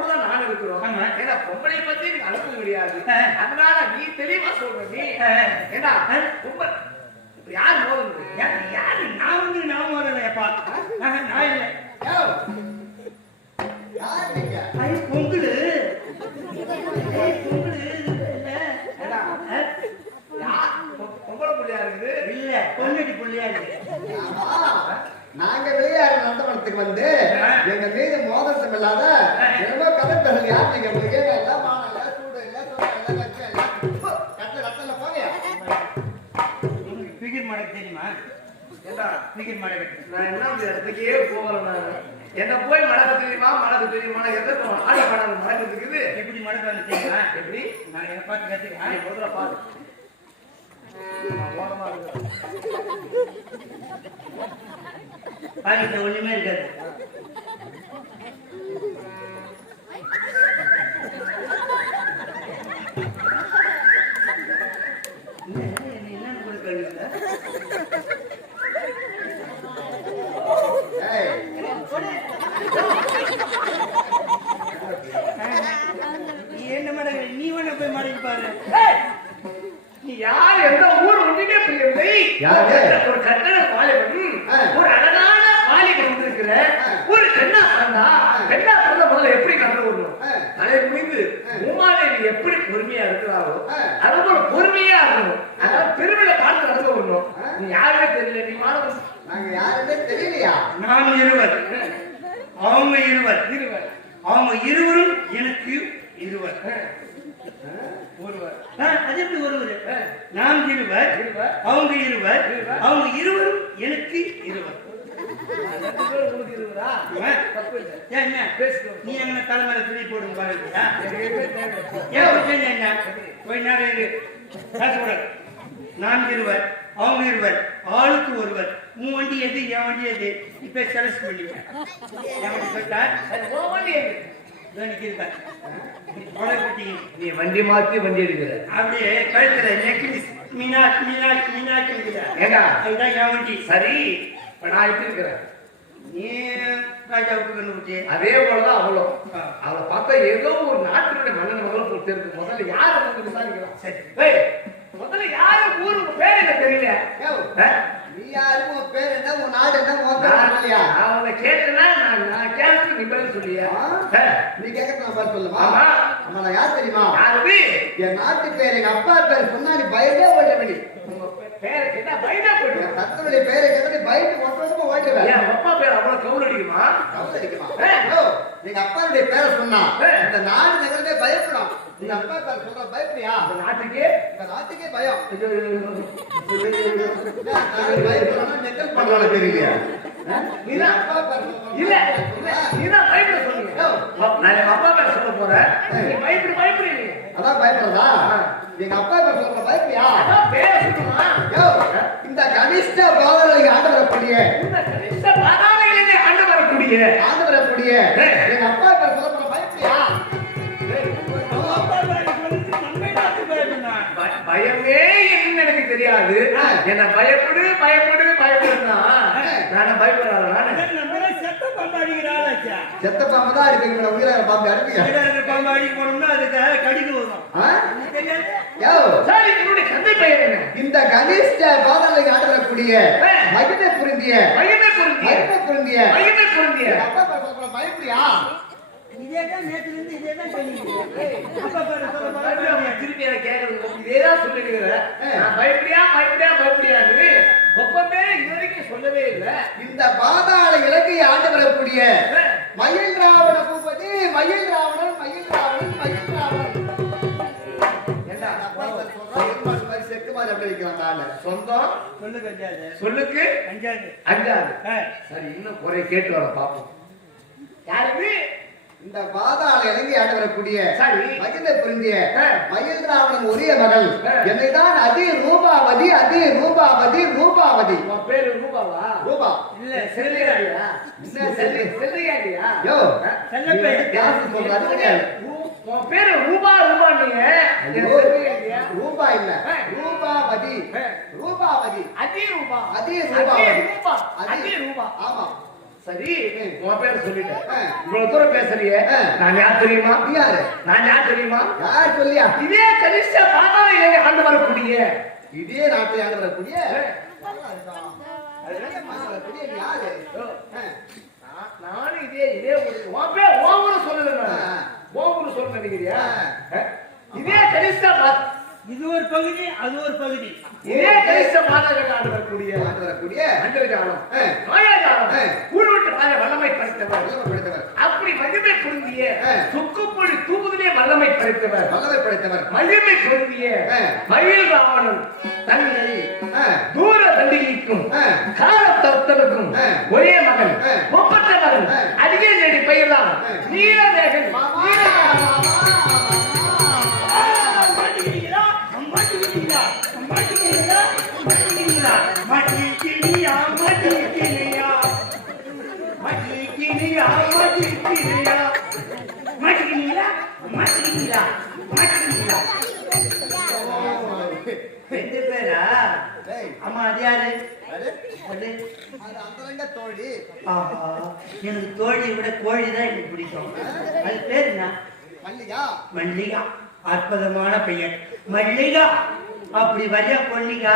தான் நானும் இருக்கிறோம். ஏன்னா பொம்பளை பத்தி நீங்க அனுப்ப முடியாது. அதனால நீ தெளிவா சொல்ற. நீ ஏண்டா பொம்பளை யார் மோதுது? யாரு? நான் வந்து நான் வரலையப்பா. நான் இல்லை. பொங்கலு பொம்பளை பிள்ளையா இருக்குது இல்ல பொங்கடி பிள்ளையா இருக்கு. நாங்க விளையாடு நந்தவனத்துக்கு வந்து எங்க மீது மோதம் இல்லாத என்னமோ கதப்பர்கள் யார் நீங்க உங்களுக்கு எல்லாம் மானல சூடு இல்ல சோறு இல்ல வச்சு கட்டல ரத்தல போங்க. உங்களுக்கு பிகிர் மடக்கு தெரியுமா? ஏண்டா பிகிர் மடக்கு நான் என்ன இடத்துக்கே போகல. நான் என்ன போய் மடக்கு தெரியுமா எதற்கு ஆடி பாடாது மடக்கு இருக்குது. எப்படி மடக்கு தெரியுமா? எப்படி நான் என்ன பார்த்து கத்துக்கிறேன். முதல்ல பாரு. பாக்கிட்ட ஒண்ணுமே இருக்காது. என்னன்னு கூட கேள்வி. நீ என்ன மடங்கு? நீ வேணா போய் மடங்கி பாரு. நீ யார் எந்த ஊர் ஒன்றுமே புரியவில்லை. ஒரு கட்டண பாலிபன், ஒரு அழகான பாலிபன் வந்திருக்கிற ஒரு பெண்ணா பிறந்த முதல்ல எப்படி கண்டு வரணும்? தலை முடிந்து உமாதேவி எப்படி பொறுமையா இருக்கிறாரோ அது போல பொறுமையா இருக்கணும். அதாவது பெருமையை பார்த்து நடந்து வரணும். நீ யாருமே தெரியல. நீ மாணவன். நாங்க யாருமே தெரியலையா? நாம் இருவர், அவங்க இருவர், அவங்க இருவரும் எனக்கு இருவர். ஒருவர் அது எப்படி ஒருவர்? நாம் இருவர், அவங்க இருவர், அவங்க இருவரும் எனக்கு இருவர். நீ என்ன தலைமையில துணி போடுங்க பாருங்க. போய் நேரம் பேசக்கூடாது. நான்கு இருவர், அவங்க இருவர், ஆளுக்கு ஒருவர். உன் வண்டி எது, என் வண்டி எது? இப்ப செலக்ட் பண்ணிட்டேன். என் வண்டி சொல்லிட்டா உன் வண்டி எது? நிற்கிறேன். நீ வண்டி மாத்தி வண்டி எடுக்கிற அப்படியே கழுத்துல நெக்லஸ் மீனாட்சி மீனாட்சி மீனாட்சி இருக்குது. ஏண்டா அதுதான் என் வண்டி. சரி, இப்ப நான் எப்படி இருக்கிறேன்? நீ ராஜாவுக்கு கண்ணு ஊட்டி. அதே போலதான் அவளும். அவளை பார்த்தா ஏதோ ஒரு நாட்டுடைய மன்னன் மகளும் தெரிஞ்சு முதல்ல யார வந்து விசாரிக்கலாம். சரி, ஏய், முதல்ல யாரு ஊருக்கு பேர் என்ன தெரியல. நீ யாருக்கும் உன் பேர் என்ன, உன் நாடு என்ன, உன் பேர் இல்லையா? நான் உன்னை கேட்டேன்னா நான் கேட்டு நீ பதில் சொல்லியா? நீ கேட்கறது நான் பதில் சொல்லுமா? ஆமா. ஆமா, நான் யார் தெரியுமா? யாரு? என் நாட்டு பேர், எங்க அப்பா பேர் சொன்னா நீ பயந்தே ஓடுவ. உங்க பேரை கேட்டா பயந்தா போயிடுவேன். தத்தனுடைய பேரை கேட்டா நீ பயந்து ஒன்றமா ஓடுவேன். என் அப்பா பேர் அவ்வளவு கவுல் அடிக்குமா? கவுல் அடிக்குமா? எங்க அப்பாவுடைய பேரை சொன்னா இந்த நாடு நகரமே பயப்படும். எங்க அப்பா பேர் சொல்ற பயப்படியா? இந்த நாட்டுக்கே பயம். பயப்படணும் நெக்கல் பண்ணுவாங்க தெரியலையா? நீதான் அப்பா பேர் இல்ல நீதான் பயப்பட சொன்னீங்க. நான் எங்க அப்பா பேர் சொல்ல போறேன். நீ பயப்படுறீங்க. அதான் பயப்படுறதா? எங்க அப்பா பேர் சொல்ற பயப்படியா? அதான் பேர் சொல்லுமா? இந்த கனிஷ்ட பாதங்களை ஆண்டு வரக்கூடிய இந்த கனிஷ்ட பாதாளையிலே ஆண்டு வரக்கூடிய எங்க அப்பா பேர் சொல்ல பயப்படியா? பயமே என்னன்னு எனக்கு தெரியாது. என்ன பயப்படு பயப்படு பயப்படுனா நான் பயப்படுறேன். செத்த பாம்பு தான் அடிப்பீங்க, உயிராக பாம்பு அடிப்பீங்க. பாம்பு அடிக்க போனோம்னா அதுக்கு கடிக்கு வரும். சரி, என்னுடைய தந்தை பெயர் என்ன? இந்த கனிஷ்ட பாதங்களை ஆண்டு வரக்கூடிய மகிமை புரிந்திய அப்பா பேர் சொல்ற பயப்படியா? இதேதான் நேத்துல இருந்து இதேதான் சொல்லிக்கிறேன். அப்பா பேர் சொல்ல போறேன். திருப்பி அதை கேட்கறது இதேதான் சொல்லிடுகிறேன். நான் பயப்படியான்னு ஒப்பமே இதுவரைக்கும் சொல்லவே இல்லை. இந்த பாதாள இலக்கை ஆண்டு வரக்கூடிய மயில் ராவண பூபதி, மயில் ராவணன். ஏண்டா அப்பா பேர் சொல்றா எருமாடு மாதிரி செக்கு மாதிரி அப்படி இருக்கிறான் நானு. சொந்தம் சொல்லு கஞ்சாது. சொல்லுக்கு அஞ்சாது. அஞ்சாது. சரி, இன்னும் குறை கேட்டு வர பாப்போம். யாரு? இந்த பாதாள இலங்கை ஆண்டு வரக்கூடிய சரி. மகிமை புரிந்திய மயில் ராவணன் ஒரே மகள். என்னைதான் அதி ரூபாவதி. உன் பேரு ரூபாவா? ரூபா இல்ல செல்லையாடியா? செல்லையாடியா? யோ செல்ல பேர். யாரு சொல்றாரு கிடையாது. உன் பேரு ரூபான்னு செல்லையாடியா? ரூபா இல்ல, ரூபாவதி. அதே ரூபா. அதே ரூபா. ஆமா. சரி, உன் பேரை சொல்லிட்டேன். இவ்வளவு தூரம் பேசுறியே, நான் யார் தெரியுமா? யார் சொல்லியா? இதே கனிஷ்ட பாதாள இலங்கை ஆண்டு வரக்கூடிய இதே நாட்டை ஆண்டு வரக்கூடிய யாரு? நானும் இதே உன் பேர் ஓவரு சொல்லல. ஓவரு சொல்ல நினைக்கிறியா? இதே கனிஷ்ட இது ஒரு பகுதி, அது ஒரு பகுதி. இதே கனிஷ்ட பாதாள ஆண்டு வரக்கூடிய அண்டர்ஜாலம், மாயாஜாலம், கூடுவிட்டு பாத வல்லமை படைத்தவர். அப்படி மகிமை பொருந்திய சுக்குப்பொழி தூவுதிலே வல்லமை படைத்தவர். மகிமை பொருந்திய மயில் ராவணன் தன்னை தூர தண்டிக்கும் காலத்தொத்தனுக்கும் ஒரே மகன், ஒப்பற்ற மகன், அதிக நெடி பெயர்தான் நீலமேகன். ரெண்டு பேரா? ஆமா, அது யாரு? தோழி. எனக்கு தோழியை விட கோழிதான் எனக்கு பிடிக்கும். அது பேர் என்ன? மல்லிகா. அற்புதமான பெயர் மல்லிகா. அப்படி வரையா கொல்லிகா?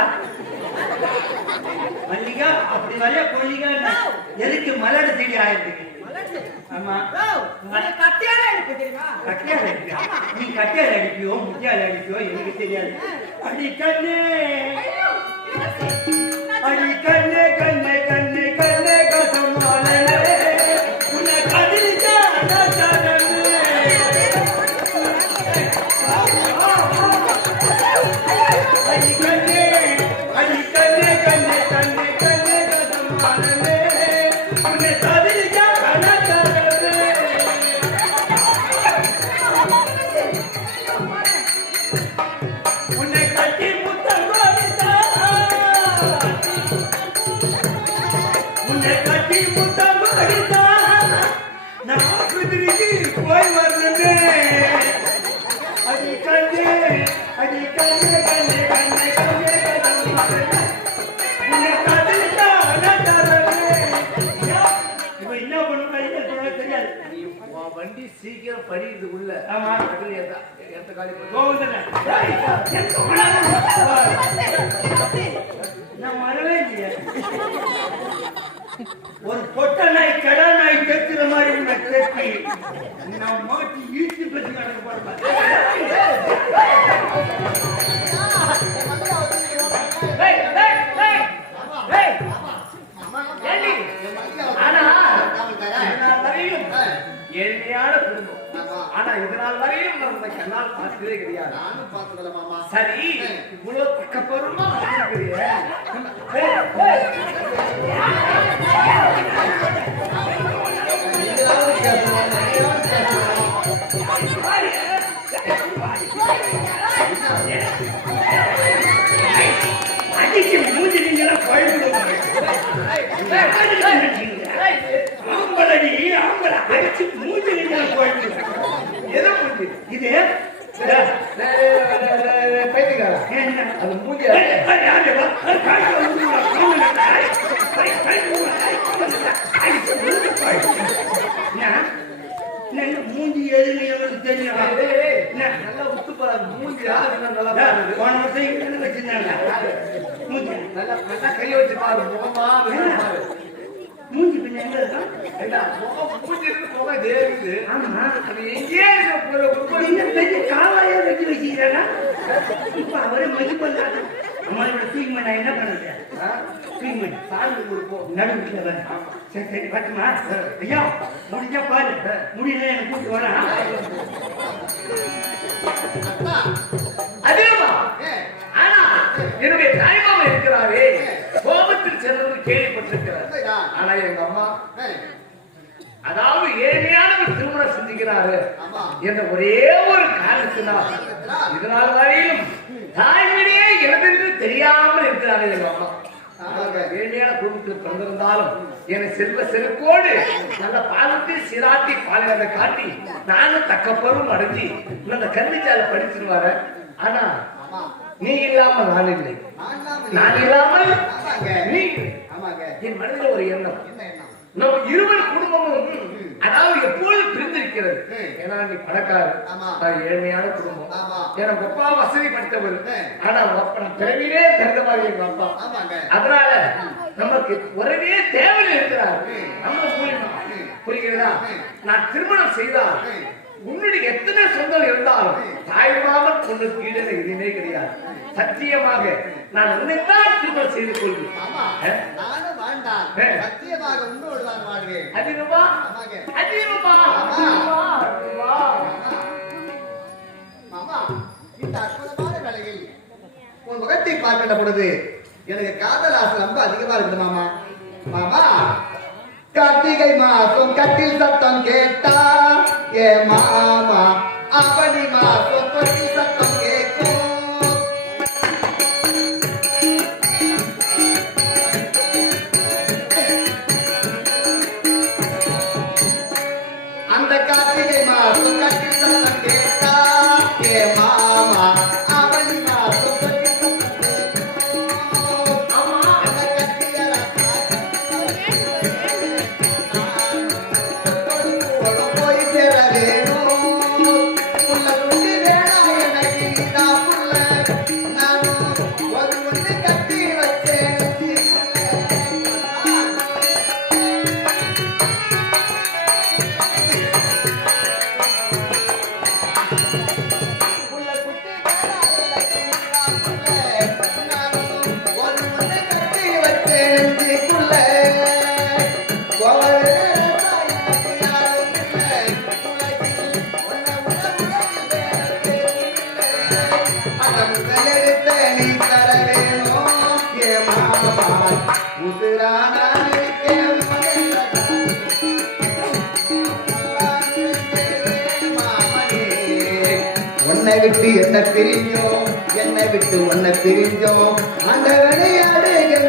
மல்லிகா அப்படி வரையா கொல்லிகா? எதுக்கு மலடு செடி ஆயிருக்கு? ஆமா, கட்டியால இருக்கு தெரியுமா? கட்டியால அடிப்பியா? நீ கட்டியால அடிப்பியோ முட்டியால அடிப்பியோ எனக்கு தெரியாது. அடி கண்ணே, அடி கண்ணே, கண்ணே கண்ணே கண்ணே கசமாலே உன்னை கதிரிச்சா உன்னை கட்டி முத்தம் கொடுத்தா உன்னை கட்டி முத்தம் அடித்தா நான் ஆஸ்பத்திரிக்கு போய் வரணும். அது கண்ணு அது கண்ணு கண்ணு கண்ணு கண்ணு உன்னை காதலித்தா நான் தரேன். இப்ப என்ன பண்ணுவேன் தெரியாது. உன் வண்டி சீக்கிரம் படிக்கிறதுக்குள்ள ஆமா. எந்த காலி கோவிந்தன் நான் வரவே இல்லையே. ஒரு பொட்ட நாய் கடா நாய் தெத்துற மாதிரி உன்னை தெத்தி நான் மாட்டி ஈட்டி பற்றி நடக்க போறேன். ஏழ்மையான குடும்பம். ஆனா இதனால் வரையும் நம்ம கண்ணால் பார்த்ததே கிடையாது. நானும் பார்த்ததில்ல மாமா. சரி, இவ்வளவு பக்கபூர்வமா வந்திருக்கிறியே. அடிச்சு மூஞ்சி நீங்களா பழகிடுவாங்க. ஆம்பளை ஆம்பளை அடிச்சு மூஞ்சி நீங்களா பழகிடுவாங்க. எதை புரிஞ்சு? இது பைத்தியக்காரா? என்ன அது மூஞ்சி மூஞ்சி எதுன்னு எங்களுக்கு தெரியும். நல்லா உத்து போறாங்க. மூஞ்சி நல்லா பாருங்க. போன வருஷம் வச்சிருந்தாங்க மூஞ்சி நல்லா நல்லா கையை வச்சு பாரு. முகமா பாரு. மூஞ்சி கொஞ்சம் எங்க இருக்கா? மூஞ்சி இருக்கு, முகம் இதே இருக்குது. ஆமா அது எங்கேயே இந்த பெரிய காவாயே வச்சு வச்சுக்கிறாங்க. இப்ப அவரே மதிப்பல்லாது அம்மாவோட தூக்கி நான் என்ன பண்ணுறது? தூக்கி சாமி கொடுப்போம். நடுவில் வேற. சரி சரி பார்த்துமா ஐயா முடிஞ்சா பாரு. முடியல எனக்கு கூப்பிட்டு வரேன். அத்தா, அதேமா. ஏ, ஆனா என்னுடைய தாய்மாமா இருக்கிறாரே, கோபத்தில் செல்வது கேள்விப்பட்டிருக்கிறார். உண்மைதான். ஆனா எங்க அம்மா ஏ, அதாவது ஏழ்மையானவர் திருமணம் செஞ்சுக்கிறாரு ஆமா. என்ற ஒரே ஒரு காரணத்தினால் இதனால் வரையிலும் தாய்மொழியே எனதென்று தெரியாமல் இருக்கிறாரு எங்க அம்மா. ஆமாங்க. ஏழ்மையான குடும்பத்தில் பிறந்திருந்தாலும் என்னை செல்வ செருக்கோடு நல்ல பாலத்தை சிராட்டி பாலையை காட்டி நானும் தக்கப்பரும் அடைஞ்சி இந்த கல்விச்சாலை படிச்சிருவாரு. ஆனா ஆமா. நீ இல்லாமல் நான் இல்லை, நான் இல்லாமல் நீ. ஆமாங்க. என் மனதில் ஒரு எண்ணம், என்ன எண்ணம்? நம்ம இருவர் குடும்பமும் அதாவது எப்போது பிரிந்திருக்கிறது. ஏன்னா நீ பணக்காரர், ஆமா. நான் ஏழ்மையான குடும்பம். ஆமா. எனக்கு அப்பா வசதி படுத்தவர். ஆனா பிறவிலே பிறந்தவாறு எங்க அப்பா. ஆமாங்க. அதனால நமக்கு உறவே தேவை இருக்கிறார். நம்ம மூலியமா புரிகிறதா? நான் திருமணம் செய்தால் உன்னுடைய எத்தனை சொந்தம் இருந்தாலும் தாய்மாமன் பொண்ணு கீழே எதுவுமே கிடையாது. சத்தியமாக நான் உன்னைத்தான் திருமணம் செய்து கொள்வேன். ஆமா. நானும் வாழ்ந்தான். சத்தியமாக உன்னோடு தான் வாழ்வேன். அதிகமா ஆமாங்க. அதிகமா மாமா, இந்த அற்புதமான வேளையில் உன் முகத்தை பார்க்கின்ற பொழுது எனக்கு காதல் ஆசை ரொம்ப அதிகமா இருக்குது மாமா. மாமா, கார்த்திகை மாசம் கட்டில் சத்தம் கேட்டா ஏ மாமா, அவனி மாசம் தொட்டி சத்தம் கேட்கும். அந்த கார்த்திகை மாசம் கட்டில் சத்தம் கேட்டா ஏ மாமா, அவனி மாசம் தொட்டி சத்தம் கேட்கும். அந்த கட்டியல போய் சேர வேணும். புள்ள குட்டி வேணாம் எனக்கு நீதான் புள்ள. நானும் ஒரு ஒண்ணு கட்டி வச்சேன். புள்ள குட்டி வேணாம் எனக்கு நீதான் புள்ள. நானும் ஒரு ஒண்ணு கட்டி வச்சேன் நெஞ்சுக்குள்ள. உன்னை விட்டு என்ன பிரிஞ்சோம், என்னை விட்டு உன்னை பிரிஞ்சோம். அந்த விளையாடுகிற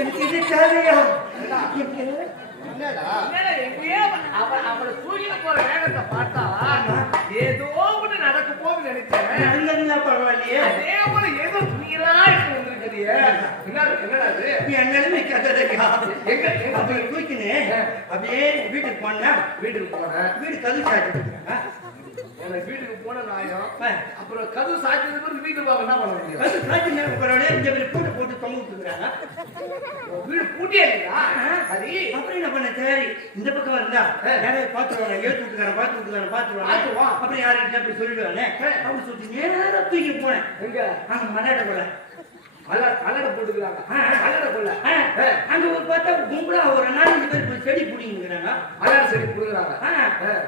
எனக்கு இது தேவையா? என்னடா எங்கேயோ அவளை தூக்கிட்டு போற வேகத்தை பார்த்தா ஏதோ ஒண்ணு நடக்க போகுது நினைச்சேன். நல்லதுன்னா பரவாயில்லையே. அதே போல ஏதோ துணியலா எடுத்து வந்திருக்கிறியே. என்னடா அது? என் நிலைமை கதறையா? எங்க அப்படி தூக்கினு அப்படியே வீட்டுக்கு போனா வீட்டுக்கு போனேன். வீடு கதவு சாட்டிட்டு எனக்கு வீட்டுக்கு போன நாயம் அப்புறம் கதவு சாய்ச்சது பிறகு வீட்டுக்கு போக என்ன பண்ண முடியும்? கதவு சாட்டி நேரம் இந்த மாதிரி பூட்டை போட்டு தொங்க விட்டுக்கிறாங்க. வீடு பூட்டியே இல்லையா? சரி அப்புறம் என்ன பண்ண? சரி இந்த பக்கம் வந்தா யாரையும் பாத்துருவாங்க, ஏற்று விட்டுக்காரன் பாத்துருவாங்க. அப்புறம் யாருக்கிட்ட அப்படி சொல்லிடுவாங்க. அப்படி சொல்லிட்டு நேரா தூக்கி போனேன். எங்க அங்க மலையாட போல கல்லடை போட்டுக்கிறாங்க. கல்லடை கொள்ள அங்க ஒரு பார்த்தா கும்பலா ஒரு 4 பேர் செடி பிடிங்கிறாங்க. மலையாள சரி கொடுக்குறாங்க.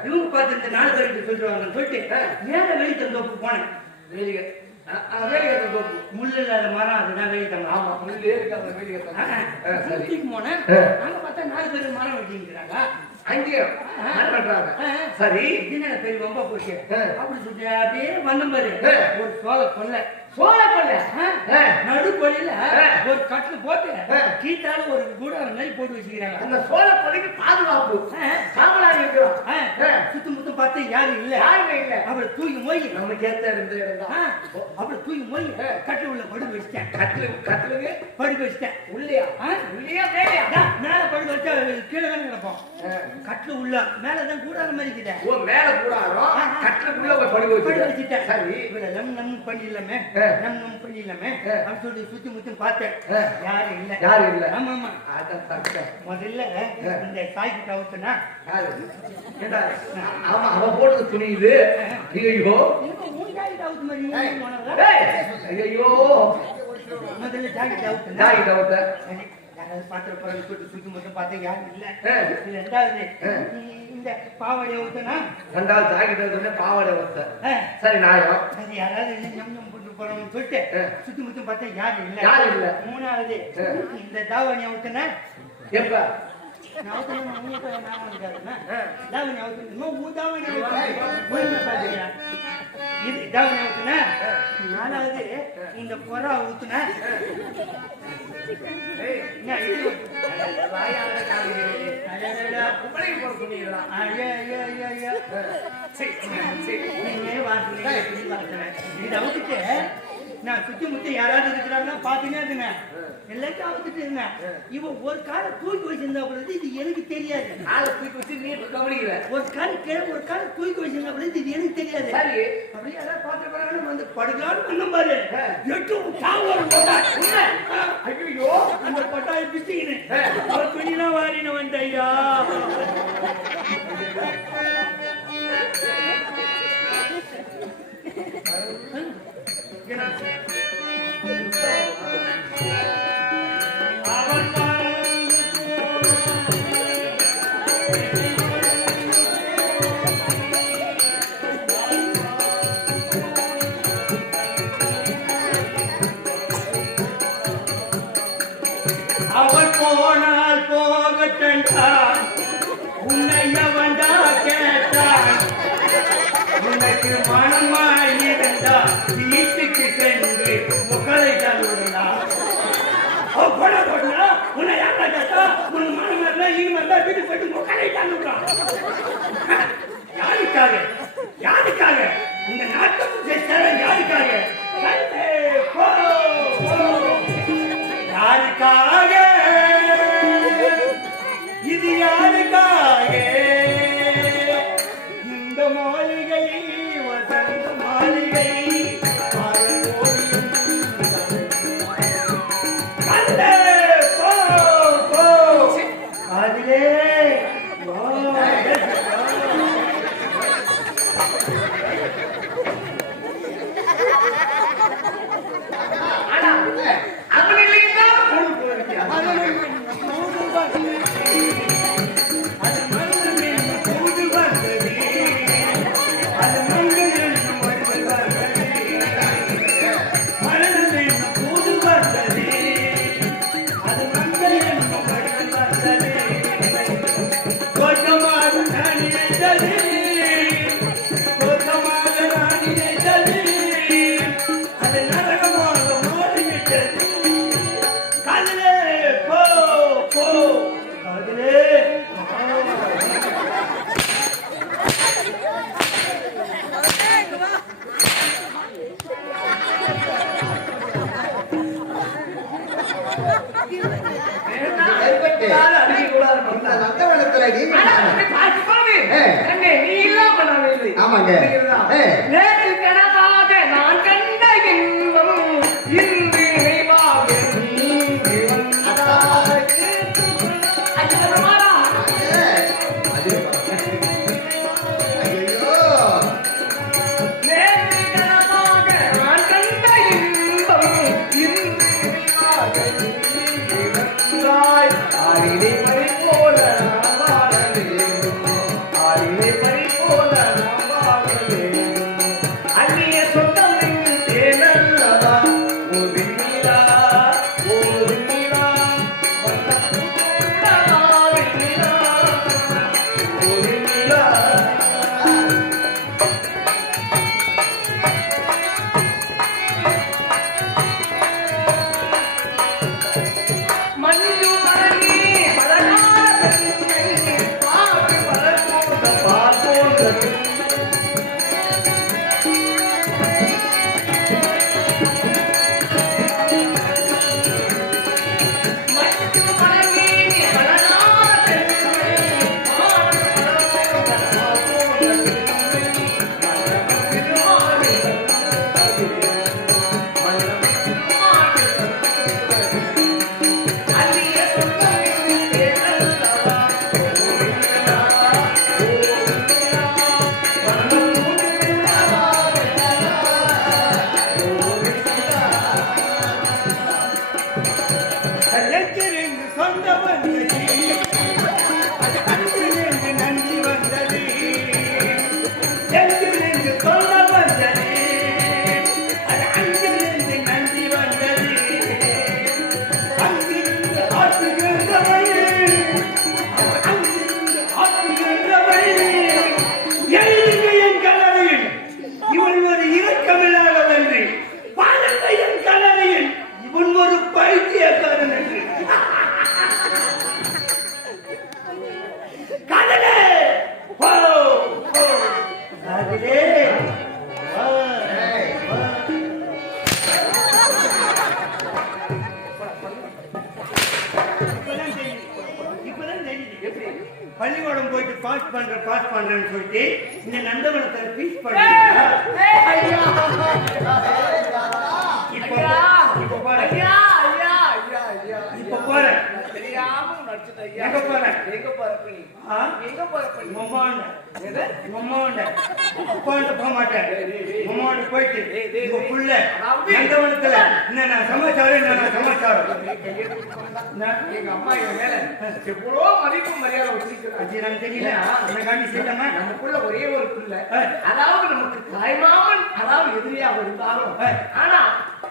இவங்க பார்த்து இந்த 4 பேருக்கு சொல்லுவாங்கன்னு சொல்லிட்டு நேர வெளியே தோப்பு போனேன். வேலிகை வேலிகை தோப்பு முள்ளு இல்லாத மரம் அதுதான் வெளியே தங்க. ஆமா முள்ளே இருக்காது வேலிகை சரி போனேன். அங்க பார்த்தா 4 பேர் மரம் வெட்டிங்கிறாங்க. அங்கேயே பண்றாங்க. சரி என்ன பெரிய ரொம்ப போச்சு அப்படி சொல்லிட்டு அப்படியே வந்த மாதிரி ஒரு சோள கொல்ல நடுக்கொல்லையில ஒரு கட்டு போட்டு கீட்டால ஒரு கூடாரம் மாதிரி போட்டு வச்சுக்கிறாங்க. அந்த சோழ கொலைக்கு பாதுகாப்பு சாமலாடி இருக்கிறோம். சுத்தம் முத்தம் பார்த்து யாரும் இல்ல, யாருமே இல்ல. அப்படி தூக்கி போய் நமக்கு ஏத்த இருந்த இடம் தான். அப்படி தூக்கி போய் கட்டு உள்ள படுக்க வச்சுட்டேன். கட்டுலுங்க படுக்க வச்சுட்டேன். உள்ளியா உள்ளியா மேலையா? மேல படுக்க வச்சா கீழே தான் கிடப்போம். கட்டு உள்ள மேலதான் கூடாரம் மாதிரி இருக்குது. ஓ மேல கூடாரம் கட்டுக்குள்ள போய் படுக்க வச்சுட்டேன். சரி நம்ம பண்ணிடலாமே நம்ம பண்ணிடலாமே அப்படின்னு சொல்லி சுத்தி முத்தி பார்த்தேன். யாரும் இல்ல. ஆமா ஆமா. முதல்ல இந்த சாய்க்கு தவிர்த்தனா ஆமா அவன் போட்டது துணி இது. ஐயோ ஐயோ முதல்ல ஜாக்கெட் அவுத்தனா ஜாக்கெட் அவுத்த யாராவது பாத்திர போறாங்க சொல்லிட்டு சுத்தி முத்தி பார்த்தேன். யாரும் இல்ல. ரெண்டாவது இந்த பாவாடை அவுத்தனா ரெண்டாவது ஜாக்கெட் அவுத்தனே பாவாடை அவுத்த. சரி நாயம் சரி யாராவது நம் போட்டு போறோம்னு சொல்லிட்டு சுத்தி முத்தி பார்த்தேன். யாரும் இல்ல. மூணாவது இந்த தாவணி அவுத்தனா எப்ப நாலாவது இந்த பொறா ஊத்துன நான் சுத்தி முத்தி யாராவது இருக்கிறாங்கன்னா பாத்துனே இருந்தேன். எல்லாத்தையும் அவுத்துட்டு இருந்தேன். இவன் ஒரு காலை தூக்கி வச்சிருந்தா பொழுது இது எனக்கு தெரியாது. காலை தூக்கி வச்சு நீ கவனிக்கல. ஒரு கால் கிழமை ஒரு காலை தூக்கி வச்சிருந்தா பொழுது இது எனக்கு தெரியாது. சரி அப்படியே யாராவது பாத்துட்டு போறாங்கன்னு வந்து படுக்கலான்னு பண்ணும் பாரு. எட்டும் தாவரம் போட்டா ஐயோ அந்த பட்டாயை பிச்சுக்கினேன். அவர் துணிலாம் வாரின வந்த ஐயா. அவன் போனால் போகட்டான் உன்னை எவன்டா கேட்டான். உனக்கு மனமாயிருந்தா வீட்டுக்கு சென்று முகலை தருவா. உன்னை யாரா கேட்டா உன் மனமா இருந்தா வீட்டுக்கு போயிட்டு முகலை தருவான். யாருக்காக இந்த நாட்டு யாருக்காக யாருக்காக இது யாருக்காக சொல்லடி. ஆனா, உன்னை பார்த்து போனது. கண்ணே, நீ இல்லாம நான் இல்லை. ஆமாங்க. புரியுதா? நேற்று கனவாக நான் கண்ட இன்பம் இன்று நினைவாக நீங்கி வந்தாய். அது சொல்லுவாரா? ஐயோ நேற்று கனவாக நான் கண்ட இன்பம் இன்று நினைவாக நீங்கி வந்தாய். ஆயிலை பறி போல நான் வாழ வேண்டும். ஆயிலை பறி போல நான் வாழ வேண்டும். அந்நிய சொந்தம் என்று தேனல்லவா ஓ வெண்ணிலா, ஓ வெண்ணிலா, வெண்ணிலா, ஓ வெண்ணிலா. மஞ்சு மலர்நீ மலராத பெண்ணை பாட்டு மலர் போன்ற பால் போன்ற மஞ்சு மலர்நீ மலராத பெண்ணை பாட்டு மலர் போன்ற பால் போன்ற அந்நிய சொந்தம் என்று தேனல்லவா ஓ வெண்ணிலா, ஓ வெண்ணிலா, எங்கிருந்து சொந்த வந்தது அது அங்கிருந்து நன்றி வந்தது எங்கிருந்து சொந்த வந்தது அது அங்கிருந்து நன்றி வந்தது அங்கிருந்து ஆற்றுகின்றவள் அங்கிருந்து ஆற்றுகின்றவள் எழுதுக என் கல்லறையில் இவள் ஒரு இரக்கமில்லாதவென்று பாருங்க என் கல்லறையில் இவன் ஒரு பைத்தியக்காரன் என்று கடலே ஓ ஓ கடலே ஓ இப்பதான் தெரியுது பள்ளிக்கூடம் போயிட்டு பாஸ் பண்றேன்னு சொல்லிட்டு இந்த நந்தவனத்தை பீஸ் பண்றீங்களா? இப்போ இப்போ போறேன் ஐயா ஐயா ஐயா ஐயா இப்போ போறேன் தெரியாம நடிச்சுட்ட ஐயா. எங்க போறேன்? எங்க போறப்ப நீ? ஆ? எங்க போறப்ப நீ? மம்மாண்ட எது? மம்மாண்ட அப்பாண்ட போக மாட்டேன் மம்மாண்ட போயிட்டு உங்க புள்ள அதாவது- நந்தவனத்துல என்ன சமாச்சாரம் என்ன சமாச்சாரம் எங்க அம்மா என் மேல எவ்வளோ மதிப்பு மரியாதை வச்சிருக்கிறாங்க. அது எனக்கு தெரியல அந்த காட்டி செய்யலாமா நமக்குள்ள ஒரே ஒரு பிள்ளை, அதாவது நமக்கு தாய்மாமன், அதாவது எதிரியாக இருந்தாலும், ஆனா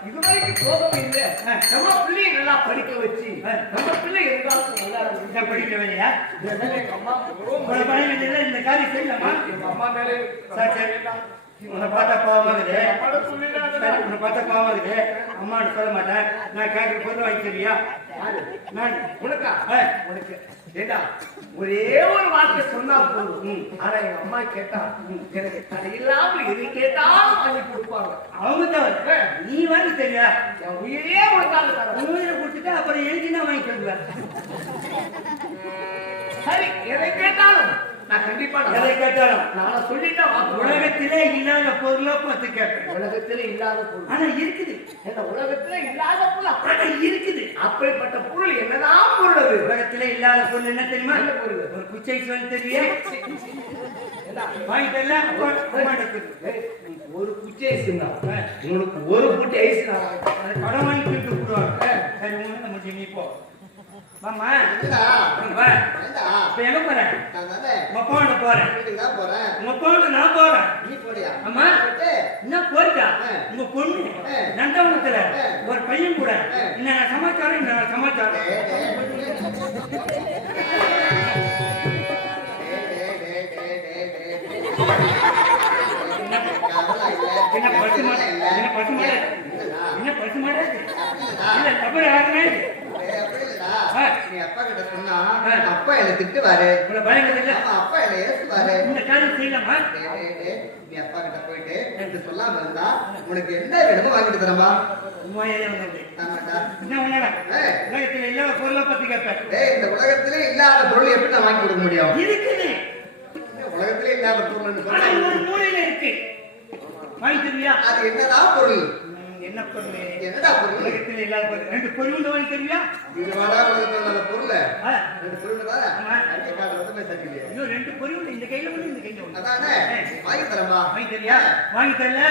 இதுவரைக்கும் சோகம் இல்லை. நம்ம பிள்ளையை நல்லா படிக்க வச்சு நம்ம பிள்ளை எதிர்காலத்துக்கு நல்லா நான் படிக்க வேலையா என் மேல எங்க அம்மா எவ்வளோ உங்களை பணி வேண்டியதுல இந்த காரியம் செய்யலாமா எங்க அம்மா மேலே சரி, சரி. உன்னை பார்த்தா பாவமாகுது அம்மாட்ட சொல்லிடாத. சரி, உன்னை பார்த்தா பாவமாகுது அம்மான்னு சொல்ல மாட்டேன் நான் கேட்கிற பொருள் வாங்கி தருவியா யாரு? நான் உனக்கா? ஆ. உனக்கு ஏண்டா ஒரே ஒரு வார்த்தை சொன்னா போதும். ஆனா எங்க அம்மா கேட்டா எனக்கு தடையில்லாமல் எது கேட்டாலும் பண்ணி கொடுப்பாங்க. அவங்க தவிர நீ வாங்கி தெரியா என் உயிரே உனக்காக தரேன். உயிரை கொடுத்துட்டு அப்புறம் எழுதினா வாங்கி தருவேன் சரி, எதை கேட்டாலும் நான் கண்டிப்பா எதை கேட்டாலும் நான் சொல்லிட்டா வாக்கு. உலகத்திலே இல்லாத பொருளோ பார்த்து கேட்பேன் உலகத்திலே இல்லாத பொருள், ஆனா இருக்குது இந்த உலகத்திலே இல்லாத பொருள் ஆனா அப்படி இருக்குது அப்படிப்பட்ட பொருள் என்னதான் பொருள் அது? உலகத்திலே இல்லாத பொருள் என்ன தெரியுமா என்ன பொருள்? ஒரு குச்சை சொல்லி தெரியும் ஏண்டா? வாங்கி தரல அம்மாட்ட கொடு. ஏய், ஒரு குச்சி ஐஸ்னா உனக்கு ஒரு குட்டி ஐஸ் நான் வாங்கி தரேன். அது படம் வாங்கி கொடுத்து விடுவாங்க சரி உங்க நம்ம நீ போ வாமா என்னடா? வா ஏண்டா? இப்ப எங்க போறேன் நான் தானே உங்க அப்பாவோட போறேன் வீட்டுக்கு தான் போறேன். உங்க அப்பாவோட நான் போறேன் நீ போறியா? அம்மா போயிட்டு, என்ன போறியா ஆ. உங்க பொண்ணு ஆ. நந்தவனத்துல ஆ. ஒரு பையன் கூட ஆ. என்ன சமாச்சாரம் என்ன சமாச்சாரம் டேய், டேய், கவலை இல்ல. என்ன பசு மாடு என்ன பசு மாடு என்ன பசு மாடு இல்ல தப்பு யாருமே டேய், அப்படி இல்லடா. ஆ. நீ அப்பா கிட்ட சொன்னா ஆ. அப்பா என்னை திட்டுவாரு. உங்களை பயங்கர ஆமா, அப்பா என்னை ஏசுவாரு. இந்த காரியம் செய்யலாமா? நீ அப்பா கிட்ட போயிட்டு என்று சொல்லாம இருந்தா உனக்கு என்ன வேணுமோ வாங்கிட்டு தரமா? உண்மையாவே வந்தது. ஆமாடா. என்ன உண்மைடா? உலகத்துல இல்லாத பொருளை பத்தி கேட்பேன். இந்த உலகத்திலே இல்லாத பொருள் எப்படி நான் வாங்கி கொடுக்க முடியும்? இருக்குது. உலகத்திலே இல்லாத பொருள் ஆனா ஒரு மூலையில இருக்கு. வாங்கி தருவியா? அது என்னதான் பொருள்? என்ன பொருள்? என்னடா பொருள்? உலகத்துல இல்லாத பொருள். 2 பொருள் வாங்கி தருவியா? இது வாடா உலகத்துல இல்லாத பொருள். 2 பொருள் தானே? ஆமா. அங்கே கால ரத்தமே சரியில்லை. இன்னும் 2 பொருள் இந்த கையில ஒண்ணு இந்த கையில ஒண்ணு. அதானே வாங்கி தரமா? வாங்கி தரியா? வாங்கி தரல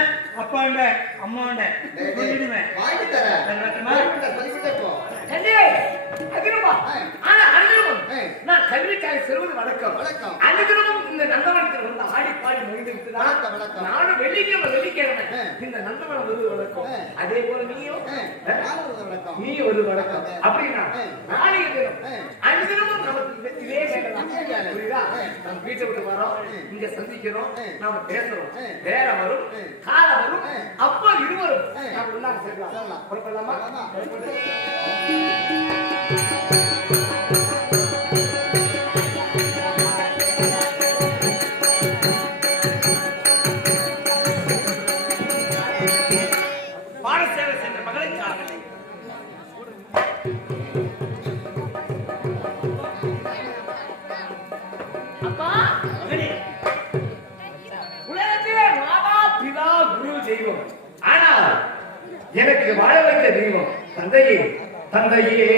அப்பாண்ட அம்மாண்ட சொல்லிடுவேன். வாங்கி தரேன். சொல்லிவிட்டே போ. கண்ணே, அதிரமா. ஆனா அதிரமம். நான் கல்விக்காய் செல்வது வணக்கம். வணக்கம். அதிரமம் இந்த நந்தவனத்தில் வந்து ஆடி பாடி மகிழ்ந்திருக்குதா? வணக்கம், வணக்கம். நானும் வெள்ளிக்கிழமை இந்த நந்தவனம் வருவது வணக்கம். அதே போல நீயும் வணக்கம். நீ ஒரு வணக்கம். அப்படின்னா நாளைய தினம் அதிரமம் நமக்கு இதே வேலைதான். புரியுதா? நம்ம வீட்டை விட்டு வரோம், இங்க சந்திக்கிறோம், நாம பேசுறோம், வேற வரும், காலம் வரும், அப்போ இருவரும் நம்ம உள்ளாக செல்லலாம். புறப்படலாமா? பாடசாலை சென்ற மகளை காணவில்லை. அப்பா, மகனே, உலகத்திலே மாதா பிதா குரு தெய்வம். ஆனால் எனக்கு வாழ வைத்த தெய்வம் தந்தையே. தந்தையே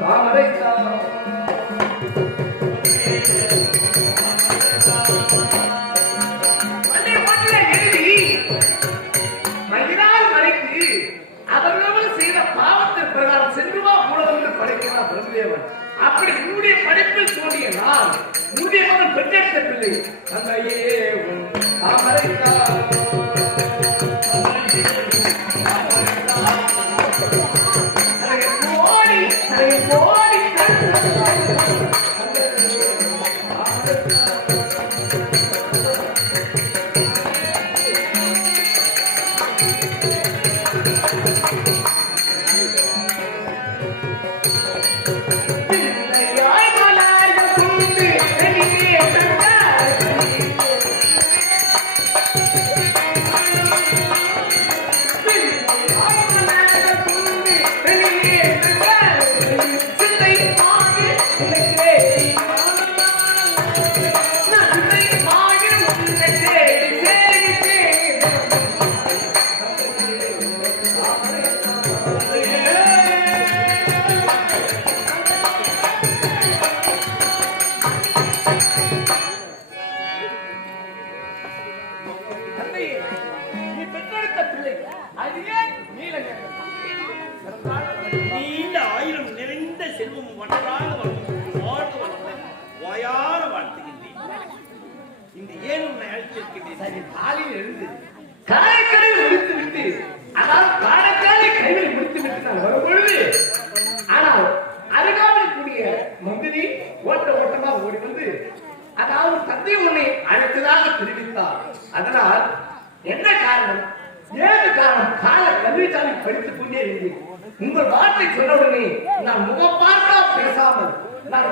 தாமரை எழுதி மகிழால் மறைத்து அவர்களோடு செய்த பாவத்தின் பிரகாரம் சென்றுவா உலகத்தை படைக்கிறார் பிரம்மதேவன். அப்படி உன்னுடைய படைப்பில் தோன்றிய நான் உன்னுடைய மகன் பெற்றெடுத்த பிள்ளை தந்தையே தாமரை நீண்ட ஆயிரம் நிறைந்த செல்வம் ஒன்றாக வாழ்ந்து வளர்ந்த வாயார வாழ்த்துகின்றேன். இந்த ஏன் உன்னை அழைத்திருக்கின்றேன்? காலையில் எழுந்து காரைக்கடை முடித்து விட்டு, அதாவது காரைக்காலை கையில் முடித்து விட்டு நான் வரும் பொழுது, ஆனால் அருகாமல் கூடிய மந்திரி ஓட்டமா ஓடி வந்து, அதாவது தந்தை உன்னை அழைத்ததாக தெரிவித்தார். அதனால் என்ன காரணம், ஏது காரணம், கால கல்விச்சாலை படித்துக் கொண்டே இருந்தேன். உங்கள் வார்த்தை சொன்னவுடனே நான் முகம் பார்த்தா பேசாமல் நான்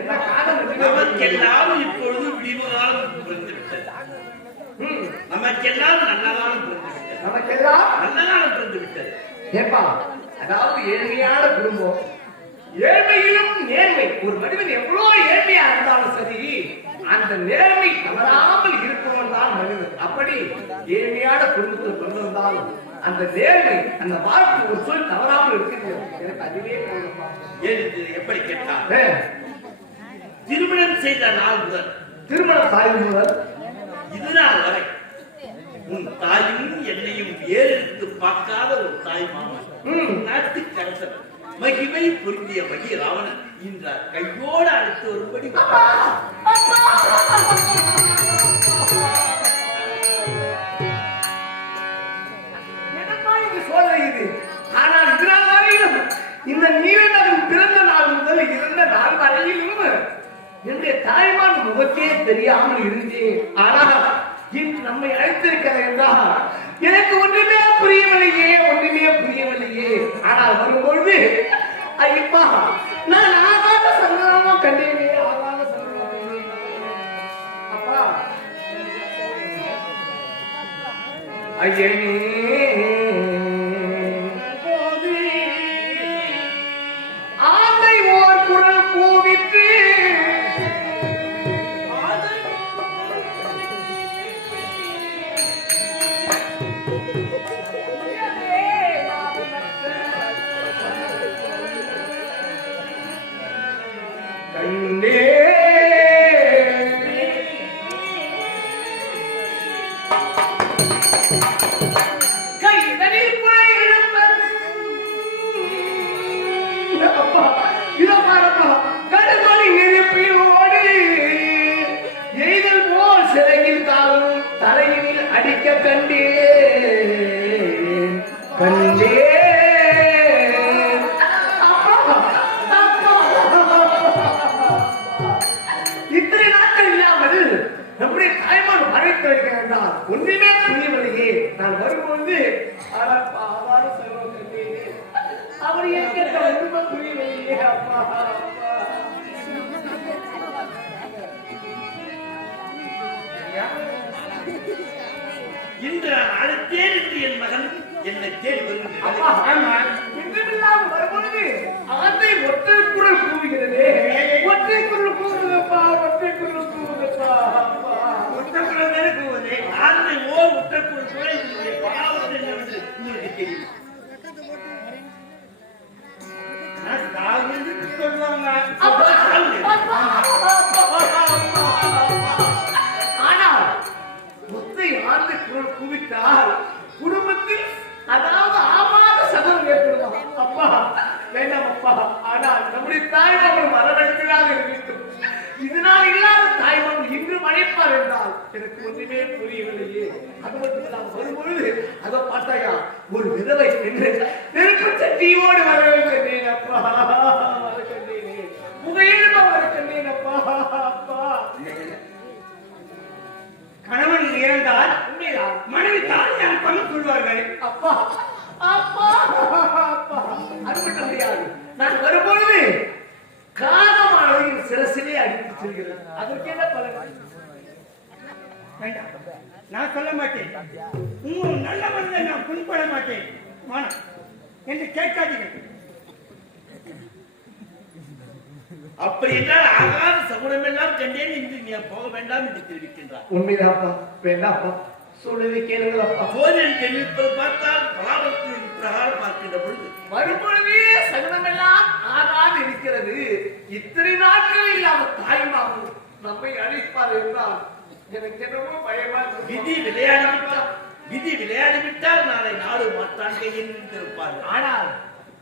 என்ன காரணம்? நமக்கெல்லாம் இப்பொழுது விடிவு காலம் பிறந்துவிட்டது. நமக்கெல்லாம் நல்ல காலம் பிறந்துவிட்டது. நமக்கெல்லாம் நல்ல காலம் பிறந்துவிட்டது. ஏப்பா, அதாவது ஏழ்மையான குடும்பம், ஏழ்மையிலும் நேர்மை. ஒரு மனிதன் எவ்வளவு ஏழ்மையா இருந்தாலும் சரி, அந்த நேர்மை தவறாமல் இருப்பவன் தான் மனிதன். அப்படி ஏழ்மையான குடும்பத்தில் பிறந்திருந்தாலும் அந்த நேர்மை, அந்த வாழ்க்கை ஒரு சொல் தவறாமல் இருக்கிறது. எனக்கு அதுவே போதும்பா. எப்படி கேட்டால், திருமணம் செய்த நாள் முதல், திருமணம் சாயும் முதல் இதுநாள் வரை உன் தாயும் என்னையும் ஏறெடுத்து பார்க்காத ஒரு தாய் மாமன், நாட்டு கரசன், மகிமை பொருந்திய மகி ராவணன் இந்த கையோடு அழைத்து வரும்படி ஆனால் இதனால் வரையிலும் இந்த நீலநகன் பிறந்த நாள் முதல் இருந்த நாள் வரையிலும் என்னுடைய தாய்மான் முகத்தே தெரியாமல் இருந்தேன். ஆனால் இன்று நம்மை அழைத்திருக்கிறது என்றால் எனக்கு ஒன்றுமே புரியவில்லையே. ஆனால் வரும்பொழுது ஐயப்பா, நான் ஆகாத சங்கரமா கண்டேனே, அப்பா ஐயனே ஆமை ஓர் குரல் கூவிட்டு கண்டே கைதனில் புரை எழுப்பது அப்பா இதோ பாருப்பா கடுமொழி நெருப்பியோடு எய்தல் போல் சிறையில் காலும் தலையில் அடிக்க கண்டே கண்டே இத்தனை நாட்கள் இல்லாமல் நம்முடைய தாய்மார் மறைத்து வைக்கிறார் ஒன்றுமே புரியவில்லையே நான் வரும்பொழுது அப்பாவான செல்வம் அவர் ஏற்க ஒன்றுமே புரியவில்லையே அப்பா இன்று நான் அழைத்தேன் என்று என் மகன் என்னை தேடி அப்பா வருகிறார். இன்றுமில்லாமல் வரும்பொழுது ஆந்தை ஒற்றை குரல் கூவுகிறதே ஒற்றை குரல் கூவுதப்பா ஒற்றை குரல் கூவுதப்பா அப்பா உத்தரக்குழல் மேலே கூவுது. ஆந்தை ஓர் உத்தரக்குழல் கூட இதனுடைய பாவத்தை என்னவென்று உங்களுக்கு தெரியும். நான் சாகுன்னு சொல்லுவாங்க. ஆனால் முத்தை ஆண்டு குரல் குவித்தால் குடும்பத்தில் அதாவது ஆமாத சதம் ஏற்படுமா அப்பா வேண்டாம் அப்பா ஆனால் நம்முடைய தாய்மாமன் வரவழைக்கிறாக இருக்கட்டும் இதனால் இல்லாத தாய்மாமன் இன்று மழைப்பார் என்றால் எனக்கு ஒன்றுமே புரியவில்லையே அது மட்டும் நான் வரும்பொழுது அதை பார்த்தாயா ஒரு விதவை என்று நெருப்பு சட்டியோடு வரவேற்கிறேன் அப்பா வரக்கண்டேனே புகையிலுமா வரக்கண்டேன் அப்பா அப்பா கணவன் இறந்தால் உண்மைதான் மனைவி தாயார் பங்கு கொள்வார்கள். அப்பா அப்பா அப்பா அது மட்டும் முடியாது நான் வரும்பொழுது காலமானது சிரசிலே அடித்து செல்கிறது அதற்கு என்ன பலன் வேண்டாம், நான் சொல்ல மாட்டேன். உங்கள் நல்ல மனதை நான் புண்பட மாட்டேன். வானம் என்று கேட்காதீர்கள். அப்படி என்றால் ஆகாத சகுனம் எல்லாம் கண்டேன் என்று நீ போக வேண்டாம் என்று தெரிவிக்கின்றார். உண்மைதாப்பா வேண்டாப்பா சொல்லுதை கேளுங்கள் அப்பா போரில் தெரிவிப்பது பார்த்தால் பலாபத்தின் பிரகாரம் பார்க்கின்ற பொழுது வரும்பொழுதே சகுனமெல்லாம் ஆகாது இருக்கிறது இத்தனை நாட்கள் இல்லாம தாய்மாவும் நம்மை அழிப்பார் என்றால் எனக்கு என்னவோ பயமா இருக்கு. விதி விளையாடிவிட்டால் நாளை நாடு மாற்றான் கையில் இருப்பார்கள். ஆனால்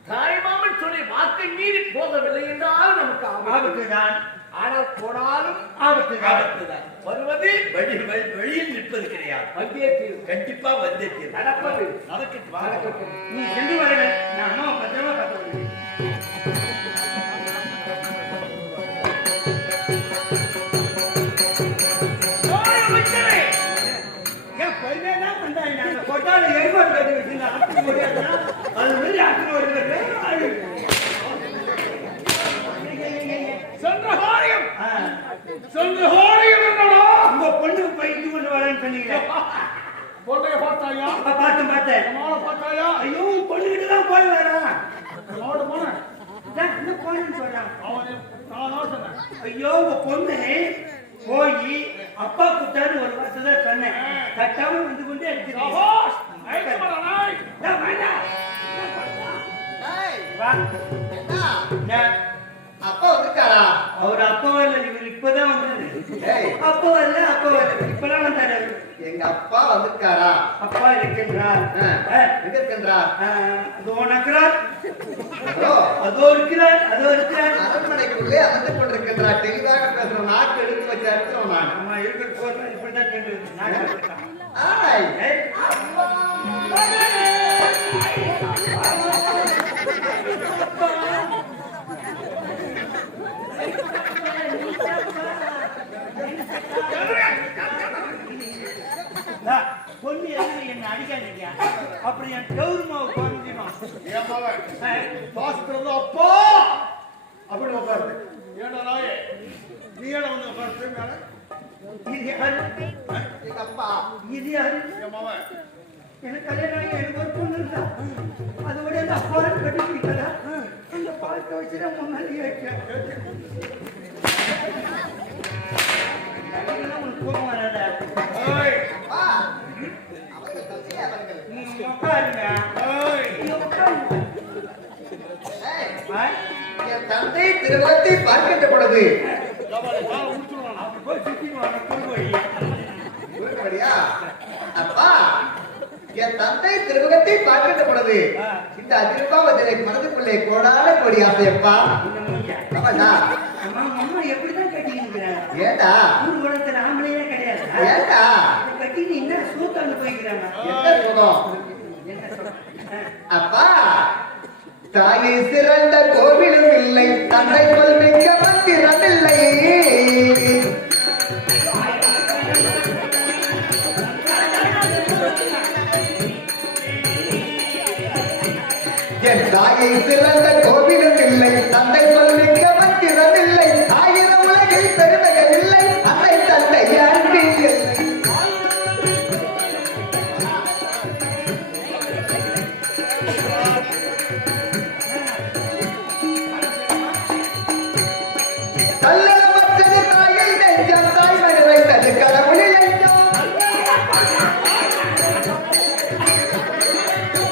தாய்மாமன் சொல்லி வாக்கை மீறி போகவில்லை என்றாலும் நமக்கு ஆபத்து தான். ஆனால் போனாலும் ஆபத்து தான். வருவது வெளியில் நிற்பது கிடையாது. வந்தியே தீரும் கண்டிப்பா வந்தே தீரும். நடப்பது நடக்கட்டும். நீ சென்று வருங்கள். நான் அம்மாவை பத்திரமா பார்த்து வருகிறேன். உங்க பொண்ணுக்கு பயிற்சி கொண்டு வரேன்னு சொன்னீங்க. பொண்ணைய பார்த்தாயா பார்த்தேன். மாலை பார்த்தாயா ஐயோ உன் பொண்ணுகிட்ட தான் போய் வரேன். மாடு போன என்ன போனேன்னு சொல்றான். நான் சொன்னேன் ஐயோ உங்க பொண்ணு போய் அப்பா கூட்டாரு ஒரு வார்த்தை தான் சொன்னேன். கட்டாம வந்து கொண்டு அப்பா வந்துட்டாரா? அவர் அப்பா வரல, இவர் இப்பதான் வந்தாரு. ஏய், அப்பா வரல இப்பதான் வந்தாரு. எங்க அப்பா வந்துட்டாரா? அப்பா இருக்கின்றார். எங்க இருக்கின்றார்? அதோ நக்கிறார், அதோ அதோ இருக்கிறார். அரண்மனைக்குள்ளே அமர்ந்து கொண்டிருக்கின்றார். தெளிவாக பேசுற நாக்கு எடுத்து வச்ச இருக்கிறோம் நான். ஆமா இருக்கிற போது இப்படிதான் கேட்டு நாங்கள் ஆய், பொண்ணு எதுக்கு என்ன அடிக்காதீங்க. அப்படி என் கௌரமாவை குறைஞ்சிடும். அப்பா அப்படி உட்காரு ஏடா நாயே நீ ஏடா வந்து உட்காரு இது யாரு? எங்க அப்பா இது யாரு? என் மகன் எனக்கு கல்யாணம் ஆகி எனக்கு ஒரு பொண்ணு இருந்தா அதோட அந்த பால் கட்டி குடிக்கல அந்த பால் வச்சுட்டு முன்னாடி வைக்கிறேன் உனக்கு கோபம் வராத அப்பா, அவர்கள் தந்தை அவர்கள். நீங்க உட்காருங்க நீங்க உட்காருங்க ஏய், என் தந்தை திருமணத்தை பார்க்கின்ற பொழுது அப்படி போய் சுத்திட்டு வாங்க போய் உருப்படியா? அப்பா, என் தந்தை திருமுகத்தை பார்க்கின்ற பொழுது இந்த அதிர்பாவதிலை மனதுக்குள்ளே கோடான கோடி ஆசையப்பா. ஆமாடா. அம்மா எப்படிதான் கட்டிக்கிறாங்க ஏண்டா ஊர் உலகத்துல ஆம்பளையே கிடையாது ஏண்டா கட்டிட்டு என்ன சூத்தாண்டு போய்க்கிறாங்க என்ன சொல்லும்? என்ன சொல்ற அப்பா, தாயை சிறந்த கோவிலும் இல்லை, தந்தை சொல் மிக்க மந்திரம் இல்லை. என் தாயை சிறந்த கோவிலும் இல்லை, தந்தை சொல் மிக்க மந்திரம் இல்லை. ஆயிரம் உலகில் பெருமைகள் இல்லை, அன்னை தந்தை அன்பில் இல்லை. தள்ளமற்றது தாயை நெஞ்சம், தாய்மணி வைத்தது கடவுளில் நெஞ்சம்.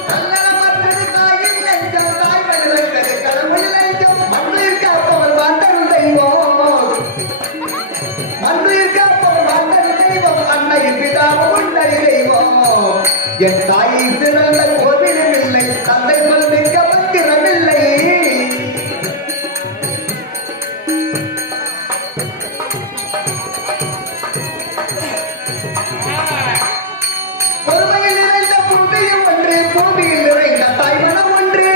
தள்ளமற்றது தாயை நெஞ்சம், தாய்மணி வைத்தது கடவுளில் நெஞ்சம். மண்ணில் காப்பவன் மாந்தன் தெய்வம், மண்ணில் காப்பவன் மாந்தன் தெய்வம், அன்னையின் பிதாவும் உன்னடி தெய்வம். என் தாயை சிறந்த கோவிலும் இல்லை, தந்தை சொல் மிக்க மந்திரம் இல்லை. பொறுமையில் நிறைந்த பூமியும் ஒன்று, பூமியில் நிறைந்த தாய்மனம் ஒன்று.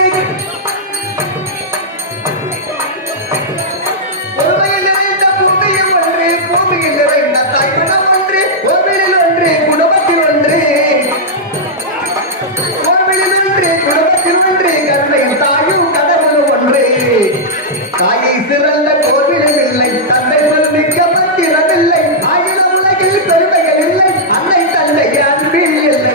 பொறுமையில் நிறைந்த பூமியும் ஒன்று, பூமியில் நிறைந்த தாய்மனம் ஒன்று. கோவிலில் ஒன்று, குடும்பத்தில் ஒன்று. கோவிலில் ஒன்று, குடும்பத்தில் ஒன்று, கருணையும் தாயும் கடவுளும் ஒன்று. தாயை சிறந்த கோவிலும் இல்லை, தந்தை சொல் மிக்க மந்திரம் இல்லை. ஆயிரம் உலகில் பெருமைகள் இல்லை, அன்னை தந்தை அன்பில் இல்லை.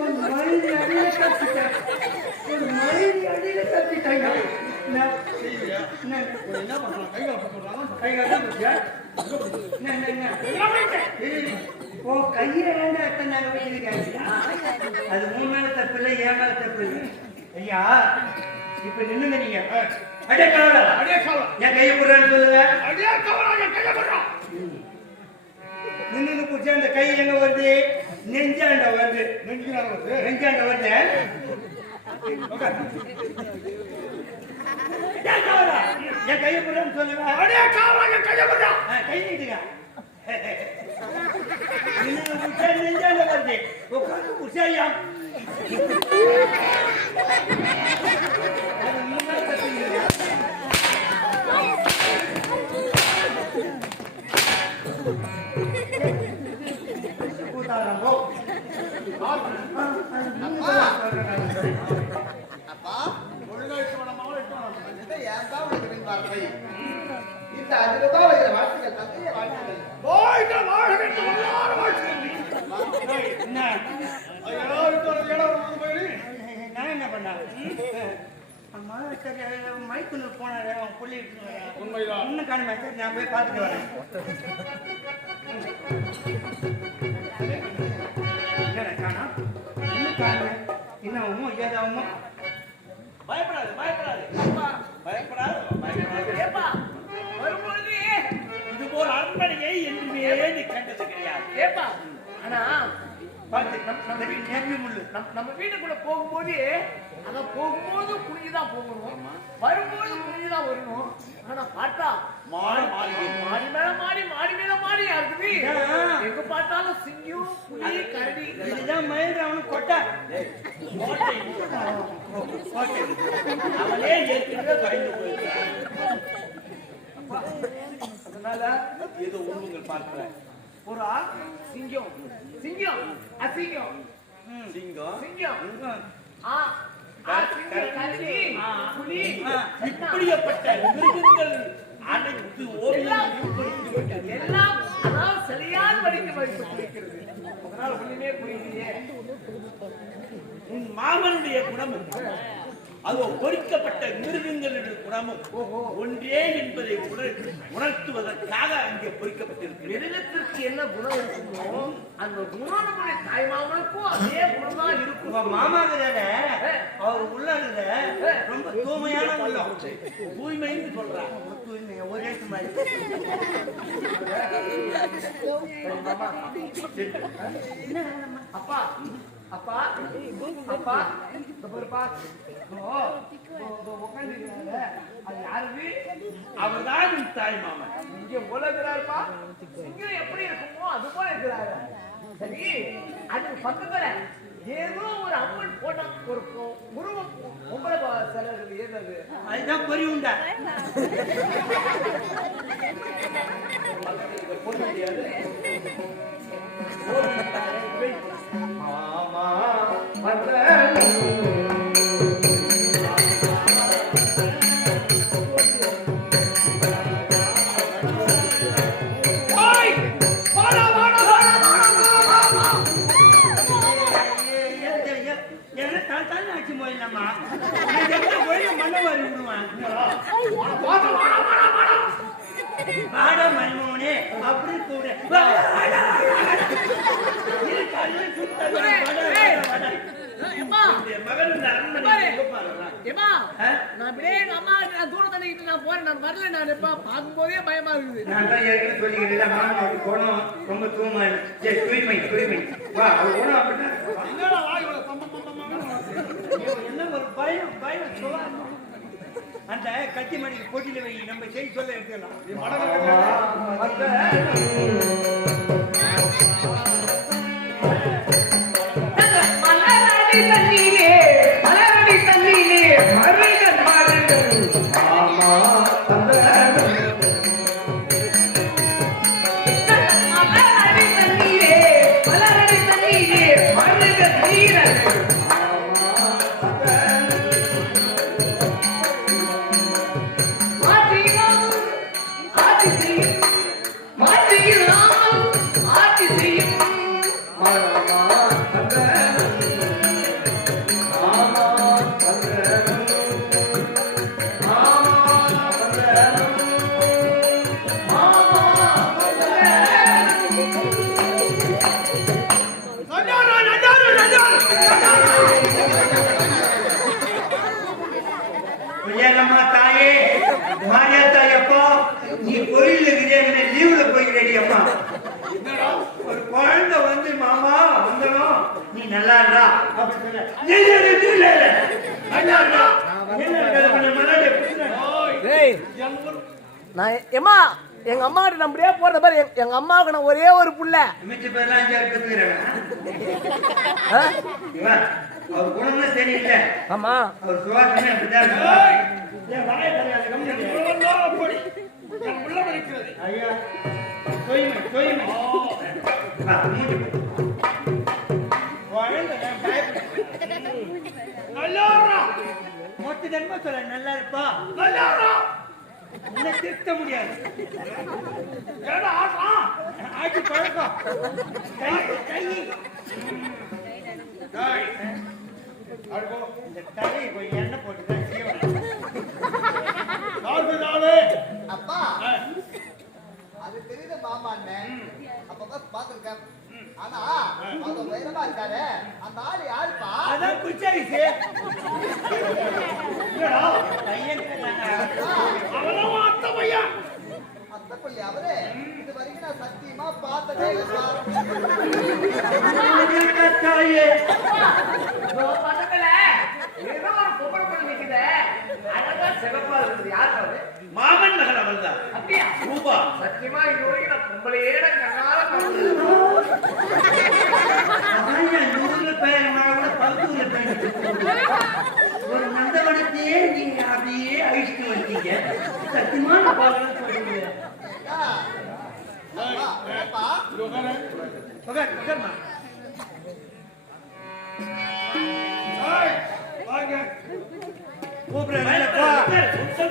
ஒரு மயிறு அடியில கட்டிட்டேன் ஒரு மயிறு அடியில கட்டிட்டாங்க என்ன பண்றாங்க கைகால போட்டியா ஓ கையில வேண்டாம் எத்தனை நாள் வச்சிருக்காங்க அது உன் மேல தப்பு இல்லை என் மேல தப்பு இல்லை ஐயா இப்ப நின்னுங்க நீங்க அடே கவலை என் கையை போடுறான்னு சொல்லுங்க நின்னு குடிச்சா அந்த கை எங்க வருது நெஞ்சாண்ட வருது நெஞ்சாண்ட வருது என் கையை போடுறான்னு சொல்லுங்க கை நீட்டுங்க நின்னு குடிச்சா நெஞ்சாண்ட வருது உட்காந்து குடிச்சாயா அது முன்னாடி கத்துங்க அப்பா, இந்த ஏன்பா உனக்கு பின் வார்த்தை? இந்த அதிர்பாவதிலை வாழ்த்துக்கள், தந்தையை வாழ்த்துக்கள். என்ன நான் என்ன பண்ண அம்மா சரி மைக்குன்னு போனாரு அவன் புள்ளிட்டு இன்னும் காணுமே சரி நான் போய் பார்த்துட்டு வரேன் என்னடா காணா இன்னும் காணுமே என்ன உமா ஏதாவுமா பயப்படாது வரும்பொழுது இது போல் அரண்மனையை என்றுமே நீ கண்டது கிடையாது ஏப்பா ஆனா பார்த்து நம்ம நேர்மை முள்ளு நம்ம வீட்டுக்குள்ள போகும்போது அங்க போகும்போது குனிஞ்சுதான் போகணும் வரும்போது குனிஞ்சுதான் வரணும் ஆனா பார்த்தா மாடி மேல மாடி இருக்குது எங்க பார்த்தாலும் சிங்கம் புலி கரடி இதுதான் மயில் அவனு கொட்டை அவனே ஏற்கனவே பயந்து போயிருக்கான். அதனால ஏதோ உங்கள் பார்க்கிறேன். ஒரு சிங்கம் சிங்கம் அசிங்கம் சிங்கம் சிங்கம் சிங்கம். சிங்கம் கரடி புலி இப்படிப்பட்ட மிருகங்கள் அனைத்து ஓவியங்களையும் பொறித்து விட்டது. எல்லாம் அதாவது சரியான வழிக்கு வைக்கிறது. அதனால ஒண்ணுமே புரியலையே. உன் மாமனுடைய குணமும் அதோ பொறிக்கப்பட்ட மிருகங்களுடைய குணமும் ஒன்றே என்பதை உணர்த்துவதற்காக அங்கே பொறிக்கப்பட்டிருக்கிறது. மிருகத்திற்கு என்ன குணம் இருக்குமோ அந்த குணம் நம்முடைய தாய் மாமனுக்கும் அதே குணம் தான் இருக்கும். உங்க மாமாங்கிறத அவர் உள்ளதுல ரொம்ப தூய்மையான உள்ளம். தூய்மைன்னு சொல்றாங்க. தூய்மை ஒரே மாதிரி. அப்பா அப்பா அப்பா இந்த பாருப்பா உட்காந்துருக்காங்க. அது யாரு? அவர்தான் உன் தாய் மாமன். இங்க உலகிறாருப்பா. இங்க எப்படி இருக்குமோ அது போல இருக்கிறாரு. சரி, அதுக்கு பக்கத்துல ஏதோ ஒரு அம்மன் போட்டா ஒரு உருவம் பொம்பளை சிலை ஏதாவது அதுதான் பொறி உண்டா. போட முடியாது. ஆமா ஆட்சி போயிடலாமா? மண்ணவாரி விடுவான். வாடா மன்மோனே அப்படி கூட மகன் நான் அப்படியே எங்க அம்மா தூரம் தண்ணிக்கிட்டு நான் போறேன். நான் வரல. நான் இப்ப பார்க்கும்போதே பயமா இருக்குது. நான் தான் ஏற்கனவே சொல்லிக்கிறேன். மாமாவுக்கு குணம் ரொம்ப தூய்மை. தூய்மை தூய்மை வா அது குணம் அப்படின்னா என்ன ஒரு பயம் பயம் சொல்லாம அந்த கத்தி மணிக்கு போட்டியில வை. நம்ம செய்தி சொல்ல எடுத்துக்கலாம். தாயே மாரியாத்தா எப்போ நீ கோயில் லீவுல போய்கிறேடி அம்மா. ஒரு குழந்தை வந்து மாமா வந்தனும் நீ நல்லா இருக்கா நான் ஏமா எங்க அம்மா கிட்ட நம்மளே போறத பாரு. எங்க அம்மாவுக்கு நான் ஒரே ஒரு புள்ள. மிச்ச பேர்லாம் அவர் குணமே சரியில்லை. ஆமா அவர் சுவாசமே அப்படிதான் ஐயா தூய்மை தூய்மை மொத்த தன்மை சொல்ல நல்லா இருப்பா. உன்னை திருத்த முடியாது. ஆட்சி பழக்கம் இந்த தலையை கொஞ்சம் எண்ணெய் போட்டுதான் செய்யணும். அப்பா அது தெரியுது மாமா அண்ணன் அப்பதான் பாத்துருக்கேன். ஆனா அவங்க வைரமா இருக்காரு அந்த ஆளு யாருப்பா? அதான் குச்சாரிசு பையன் அத்தை பள்ளி அவரு இது வரைக்கும் நான் சத்தியமா பார்த்ததே இல்லப்பா. தாயே பக்கத்துல ஏதோ ஒரு பொம்பளை பொண்ணு நிக்குது. அழகா சிவப்பா இருக்குது. யாரு அது? மாமன் மகள் அவள்தான். அப்படியா? ரூபா சத்தியமா இது வரைக்கும் நான் பொம்பளையே கண்ணால பார்த்தது. பேர் கூட பகுதியில ஒரு நந்தவனத்தையே நீங்க அப்படியே அழிச்சுட்டு வந்தீங்க. சத்தியமான பாடம் சொல்லுங்க.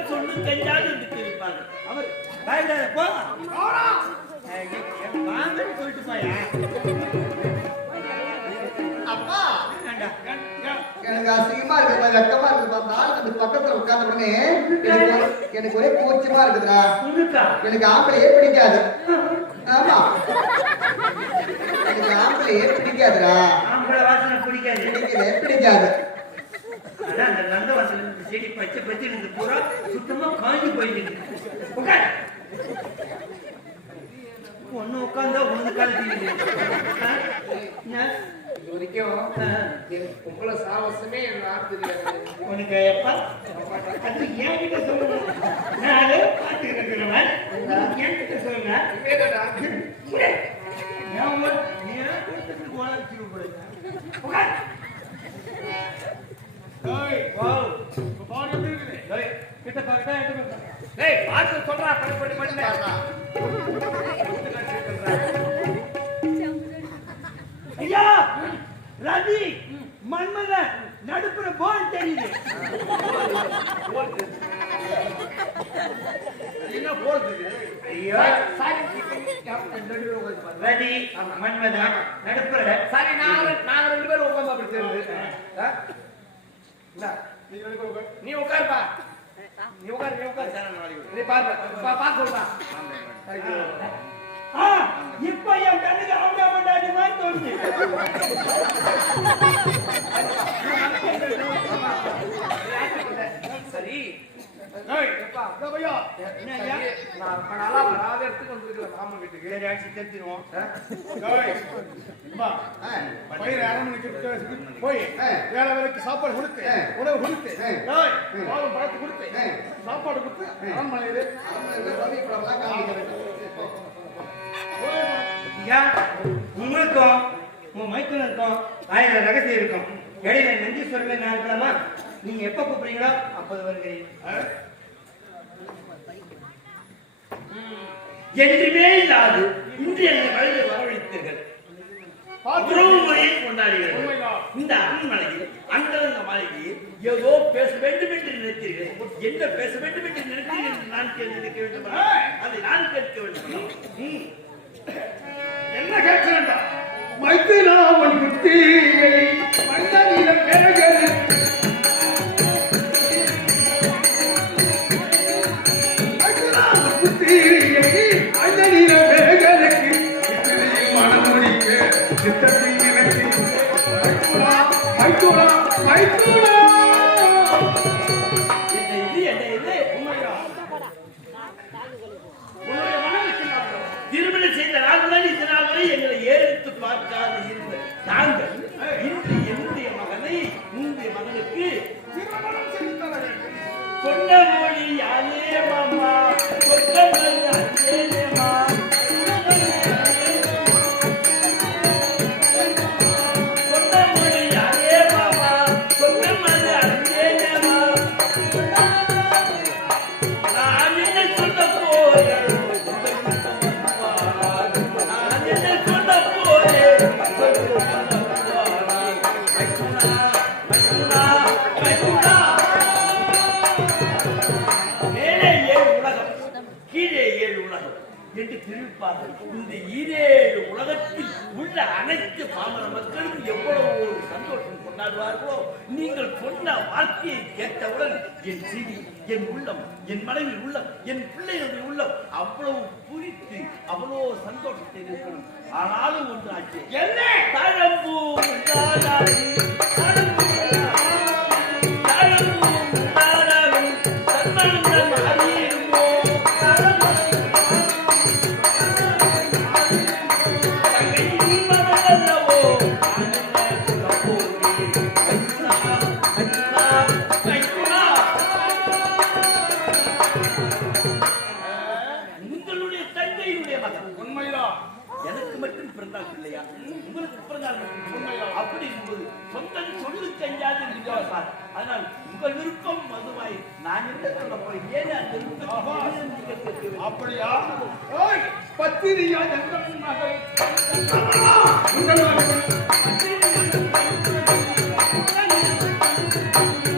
சொல்லு கஞ்சாது இருப்பாங்க. அவர் பயப்படாத போ. வாங்கன்னு சொல்லிட்டு போயா. அப்பா எனக்கு அசிங்கமா இருக்குதுப்பா, வெக்கமா இருக்குதுப்பா. நாலு அந்த பக்கத்துல உட்கார்ந்த உடனே எனக்கு ஒரே கூச்சமா இருக்குதுடா. எனக்கு ஆம்பளையே பிடிக்காது. ஆமா, எனக்கு ஆம்பளையே பிடிக்காதுடா. ஆம்பளை வாசனை பிடிக்காது. பிடிக்காது. அந்த நந்த வாசனை செடி பச்சை பச்சை இருந்து பூரா சுத்தமா காஞ்சி போயிருக்கு. உட்கார். ஒண்ணு உட்கார்ந்தா ஒண்ணு காலத்தில் இது வரைக்கும் உங்களை சாவசமே என் நாடு தெரியாது. உனக்கு எப்பா அது என்கிட்ட சொல்லுங்க. நான் பார்த்து இருக்கிறவன் என்கிட்ட சொல்லுங்க. சொல்றா படி படி படி ஐயா ரவி மன்மத நடுப்புற போல் தெரியுது. என்ன போடுது? ஐயோ ரவி மன்மத நடுப்புற. சரி, நாங்க ரெண்டு பேரும் உட்காந்து அப்படி தெரியுது. நீ உட்காருப்பா. நீ உட்காரு, நீ உட்காரு. நீ பார்த்து சொல்றா. இப்ப என் கண்ணுக்கு ஆண்டா பண்ணாடி மாதிரி தோணுது. சரி, சாப்பாடு கொடுத்து உணவு கொடுத்து பழத்து கொடுத்து சாப்பாடு கொடுத்து அரண்மனையிலே உங்களுக்கும் உன் மைத்துனருக்கும் 1000 ரகசியம் இருக்கும். இடையில நன்றி சொல்ல நான் இருக்கலாமா? நீங்க எப்ப கூப்பிடுறீங்களோ அப்போது வருகிறேன். என்றுமே இல்லாது இன்று எங்கள் வழியை வரவழைத்தீர்கள். உறவு முறையை கொண்டாடுகிறீர்கள். இந்த அரண்மனையில் அந்தரங்க மாளிகையில் ஏதோ பேச வேண்டும் என்று நினைத்தீர்கள். என்ன பேச வேண்டும் என்று நினைத்தீர்கள் என்று நான் கேட்க வேண்டும். அதை நான் கேட்க வேண்டும். என்ன கேட்க வேண்டாம்? மைத்திராமன் புத்தி மன்னனிடம் கேள்வி திருமணம் செய்த நாள்தான் இந்த நாள் வரை எங்களை ஏறித்து பார்க்காது இருந்த நாங்கள் இன்று என்னுடைய மகனை உன்னுடைய மகனுக்கு சொன்ன மொழி யாரே மாமா சொன்ன மொழி அஞ்சேமா சொன்ன மொழி யாரே மாமா சொன்ன மொழி அஞ்சேமா நான் என்ன சொல்ல போறேன் என்று தெரிவிப்பார்கள். இந்த 7 உலகத்தில் உள்ள அனைத்து பாமர மக்களும் எவ்வளவு ஒரு சந்தோஷம் கொண்டாடுவார்களோ நீங்கள் சொன்ன வார்த்தையை கேட்டவுடன் என் சிரி, என் உள்ளம், என் மனைவி உள்ளம், என் பிள்ளைகளுடைய உள்ளம் அவ்வளவு பூரித்து அவ்வளவு சந்தோஷத்தை இருக்கணும். ஆனாலும் ஒன்று ஆச்சு. என்ன தழம்பூ உங்களுடைய தந்தையினுடைய மகன் உண்மையா எனக்கு மட்டும் பிறந்தால் இல்லையா? உங்களுக்கு பிறந்தால் உண்மையா? அப்படி என்பது கஞ்சாது விசுவாசார். அதனால் உங்கள் விருப்பம் மதுவாய் நான் என்ன சொல்ல போய் ஏன் அந்த விருப்பம் அப்படியா? ஓய், பத்திரியா எங்கள் மகள்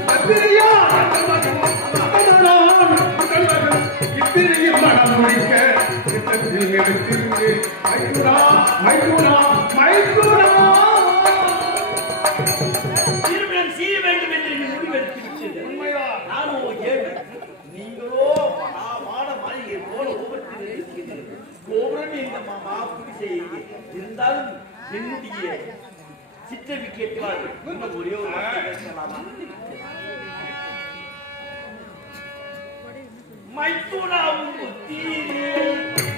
பத்திரியா இத்திரியில் மனம் முடிக்க சித்தத்தில் எடுத்திருந்து மைத்துனா மைத்துனா மைத்துனா திருமணம் செய்ய வேண்டும் என்று நீ முடிவெடுத்து விட்டது. உண்மைதான். நானும் ஏழு, நீங்களோ மாட மாளிகை போல ஒவ்வொரு இருக்கிறீர்கள். கோபுரம் எங்க மாமா குடிசை இருந்தாலும் என்னுடைய சிற்றவி கேட்பார்கள். இன்னும் ஒரே ஒரு வார்த்தை பேசலாமா? மைத்துனாவும் புத்தீரே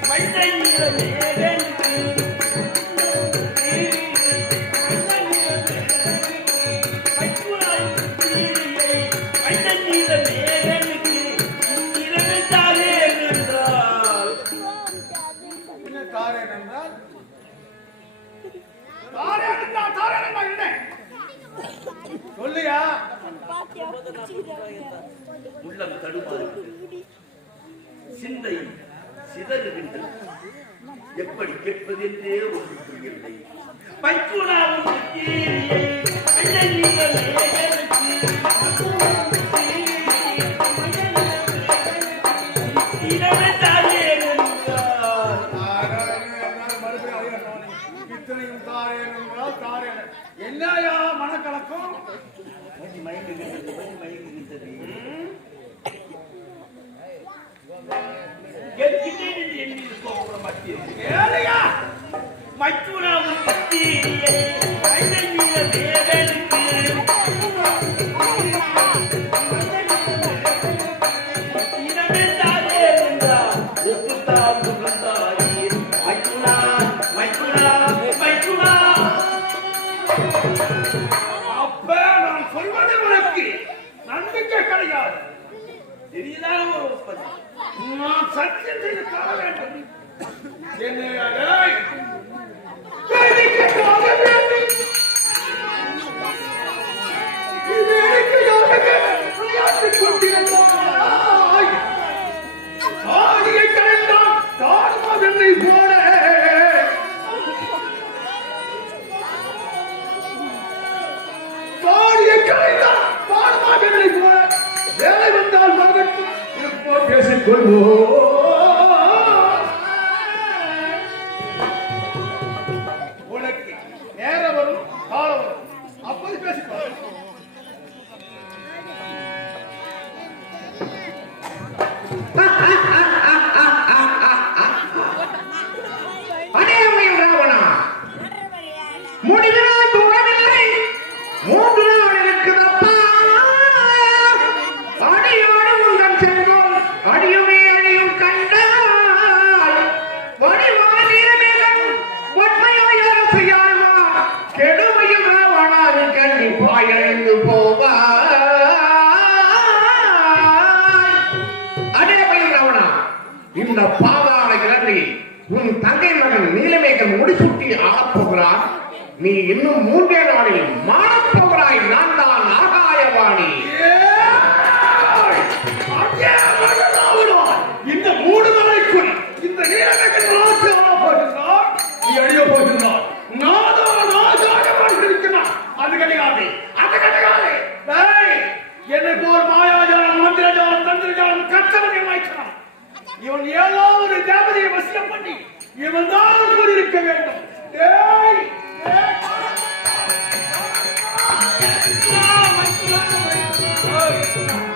மைத்தை மேகனுக்கு சொல்லியா? உள்ளம் தடுமாறுகிறது, சிந்தை சிதறுகின்றது, எப்படி கேட்பது என்றே ஒன்று புரியவில்லை. மைத்துனாவும் புத்தீரியை என்னையா மனக்கலக்கம்? கேட்கின்றேன் என்று எண்ணி போகிற மத்திய ஏழையா மைத்துனாவும் புத்தீரியை அப்ப நான் சொல்வது உனக்கு நம்பிக்கை கிடையாது. தெரியாத ஒரு ஒப்பந்தம். நான் சத்தியம் செய்து காண வேண்டும். என்னையா ஆடியை கலைந்தான் தாழ்மதனை போல தாடியை கலைந்தான் தாழ்மதனை போல வேலை வந்தால் மகன் இப்போ பேசிக்கொள்வோம். உனக்கு நேரம் வரும் காலம் வரும், அப்போது பேசிக்கொள்வோம். முடிவினால் தூரமில்லை 3 நாள் இருக்குதப்பா அடியோடு உங்கள் செல்வோம் அடியுமே அடியும் கண்டால் வடிவான நீரமேகம் ஒன்மையாய் அரசையாழ்வா கெடுமையும் ராவணாது கண்டிப்பாய் அழிந்து போவாய். அதே பையன் ராவணா, இந்த பாதாள இலங்கை உன் தங்கை மகன் நீலமேகன் முடிசூட்டி ஆளப்போகிறான். நீ இன்னும் 3 நாளில் மாறப்போகிறாய். நான் தான் ஆகாயவாணி. இந்த 3 நாளைக்குள் இந்த நீலமேகன் ராஜா போகிறார், நீ அழிய போகிறார். இருக்கிறான். அது கிடையாது, அது கிடையாது. என்னை போல் மாயாஜாலம் மந்திரஜாலம் தந்திரஜாலம் கற்றவனை வாய்க்கிறான். இவன் ஏதோ ஒரு தேவதையை வசியம் பண்ணி இவன் தான் கூறியிருக்க வேண்டும்.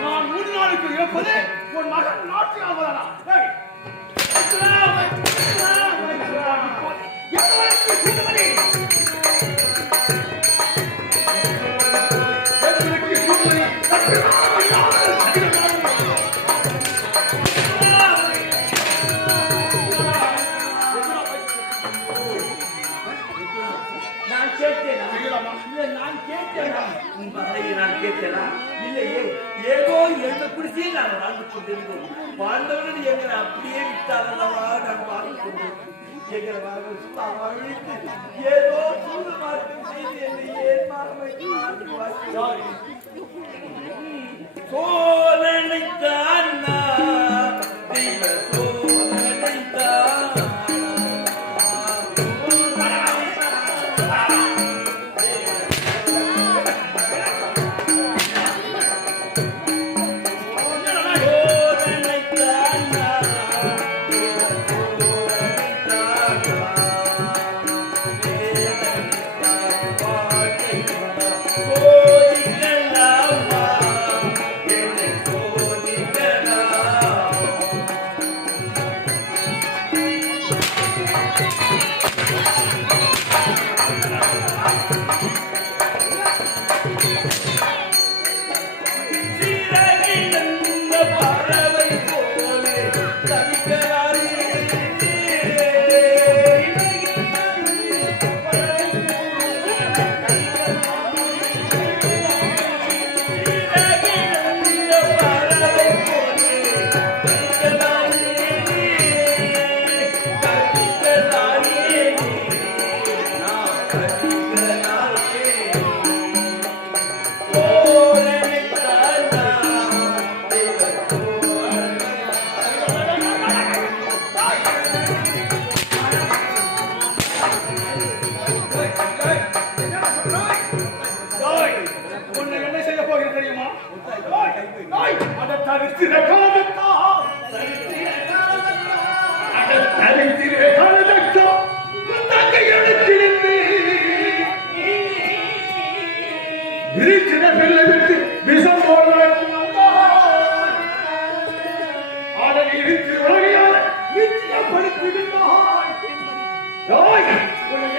நான் 3 நாளுக்கு இறப்பது உன் மகன் நாட்டு ஆவலா? நான் கேட்டேனா? நான் கேட்டேனா? உன் மகளை நான் கேட்டேனா? இல்லையே, ஏதோ எந்த குடிசையில் நான் வாழ்ந்து கொண்டிருந்தோம். வாழ்ந்தவர்கள் எங்களை அப்படியே விட்டால் அல்லவா நான் வாழ்ந்து கொண்டிருந்தோம். எங்களை வாங்க சும்மா அழித்து ஏதோ சூடு மாற்றம் செய்து என்னை ஏன் மாறமைக்கிறார் சோதனைத்தான் தெய்வ சோதனைத்தான்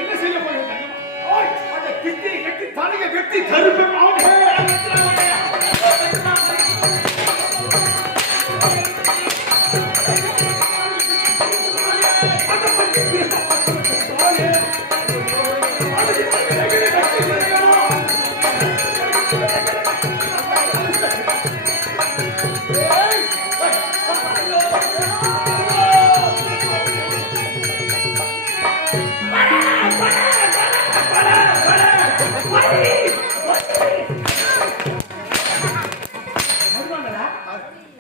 என்ன செய்ய போகிறேன் அந்த கிட்டி கட்டி தலையை வெட்டி தருப்பேன்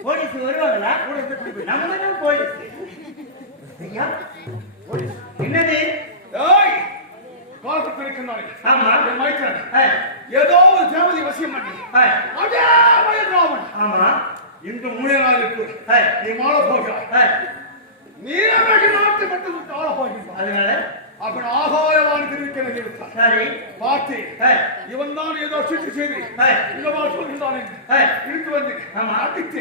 போலீஸ் வருவாங்களா? நம்ம தான் போலீஸ். ஐயா, என்னது? ஆமா ஏதோ ஒரு தேவதை வசியம் பண்ணி அதே ராமன் ஆமா இன்று 3 நாளுக்கு நீ மாற போகிறாய் நீரமிகு நாட்டு மட்டும் விட்டு ஆள போகிறாய் அதனால அப்படி ஆகாயவான் திருவிக்கிறது இருக்கார் சரி பார்த்து இவன் தான் ஏதோ சிட்டு செய்து இந்த மாதிரி சொல்கிறான் இழுத்து வந்து அடித்து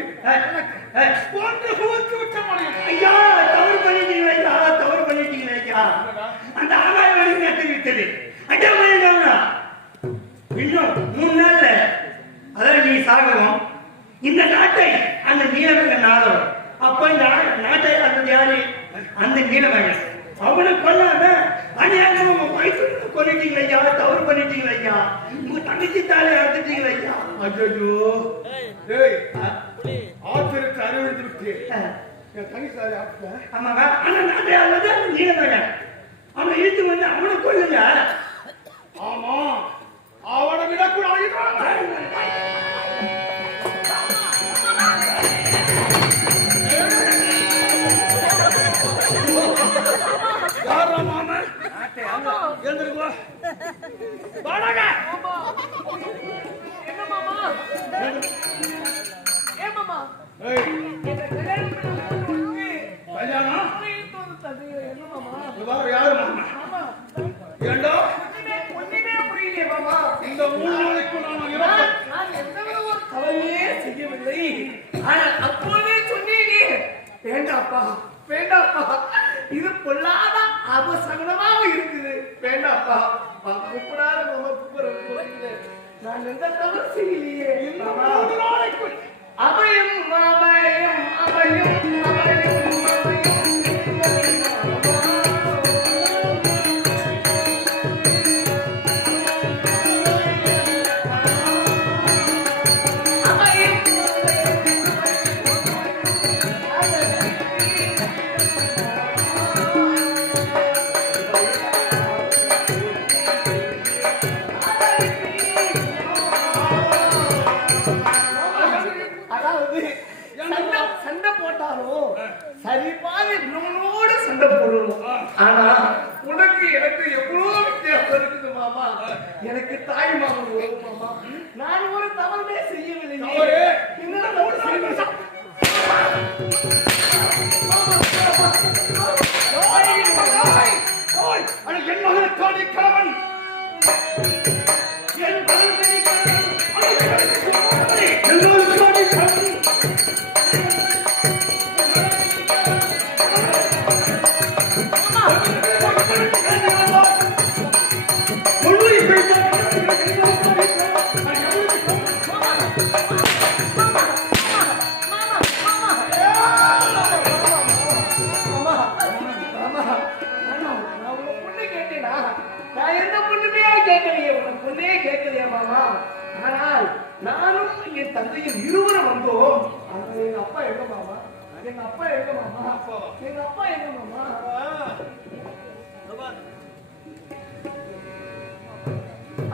ஒன்று குவித்து விட்ட முடியும். ஐயா தவறு பண்ணிட்டீங்களா? ஐயா தவறு பண்ணிட்டீங்களா? ஐயா அந்த ஆகாயவாணி தெரிவித்தது ஐயா இன்னும் 3 நாள்ல அதான் நீ சாகவும் இந்த நாட்டை அந்த நீலமக நாளும் அப்ப இந்த நாட்டை அந்த யாரு அந்த நீலமகன் அவனை கொல்லாம அநியாயம் உங்க வயசு கொல்லிட்டீங்களா? ஐயா தவறு பண்ணிட்டீங்களா? ஐயா உங்க தங்கச்சி தாலே அறுத்துட்டீங்களா? ஐயா ஐயோ ஆத்திரத்தை அறிவித்து விட்டு என் தங்கச்சி ஆமாங்க அந்த நாட்டை அல்லது அந்த நீலமகன் அவனை இழுத்து வந்து அவனை கொல்லுங்க. ஆமா அவனை விடக்கூடாது. இந்த 3 நாளைக்கு நான் தவறையே செய்யவில்லை. ஆனால் அப்போதே சொன்னீங்க வேண்டாப்பா வேண்டாப்பா இது பொல்லாத அபசகனமாக இருக்குது வேண்டாப்பா கூப்பிடாத நான் எந்த தவறு செய்யலையே. அபயம் அபயம் அபயம் அபயம் சண்டை போட்டாலும் சரி பாதி நம்மளோட சண்டை போடணும். ஆனா உனக்கு எனக்கு எவ்வளவு வித்தியாசம் இருக்குது மாமா. எனக்கு தாய் மாமன் ஒரு மாமா. நான் ஒரு தவறுமே செய்யவில்லை. என்னடா தவறு செய்யணும்? என் மகனுக்கான கணவன் என் ஆனால் நானும் என் தந்தையும் இருவரும் வந்தோம். எங்க அப்பா எங்க மாமா? எங்க அப்பா எங்க மாமா? எங்க அப்பா எங்க மாமா?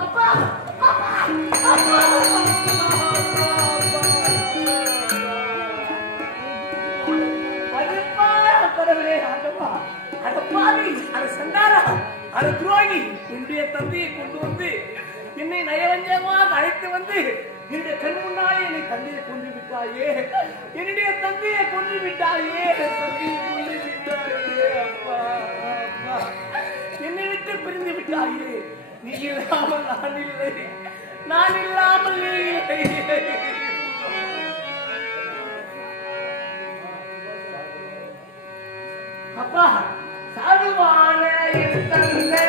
அப்பா என்னுடைய தந்தையை கொண்டு வந்து என்னை நயவஞ்சமாக அழைத்து வந்து என்னுடைய கண் முன்னாலே என்னை தந்தையை கொண்டு விட்டாயே. என்னுடைய தந்தையை கொண்டு விட்டாயே. தந்தையை கொண்டு விட்டாயே. அப்பா அப்பா என்னை விட்டு பிரிந்து விட்டாயே. நீ இல்லாமல் நான் இல்லை. நான் இல்லாமல் நீ இல்லை. அப்பா சாதுவான என் தந்தை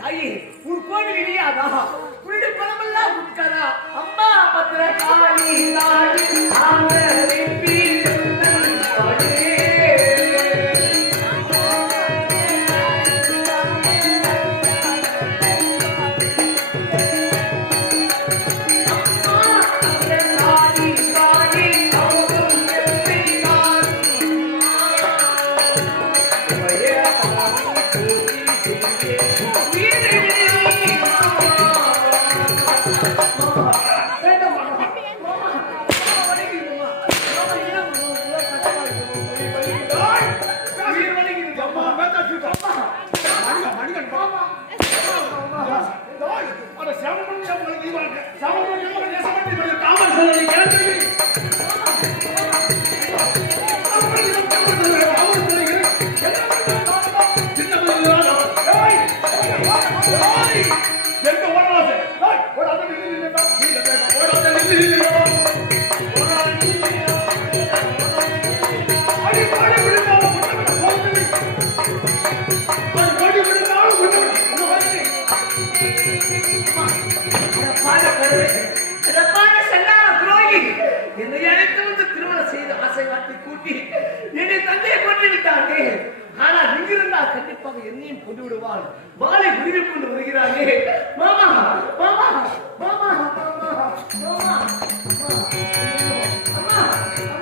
தாயே ஒரு கோவில் இல்லையாதா? உன்னுடைய பணமெல்லாம் கொடுக்காதா? அம்மா பத்திர காளி தாடி என்னை அழைத்து வந்து திருமணம் செய்து ஆசை வார்த்தை கூட்டி என்னை தந்தையை கொண்டு விட்டாங்க. ஆனால் இங்கிருந்தால் கண்டிப்பாக என்னையும் கொண்டு விடுவாள். வாளை உருவி கொண்டு வருகிறானே. மாமா மாமா மாமா மாமா மாமா அம்மா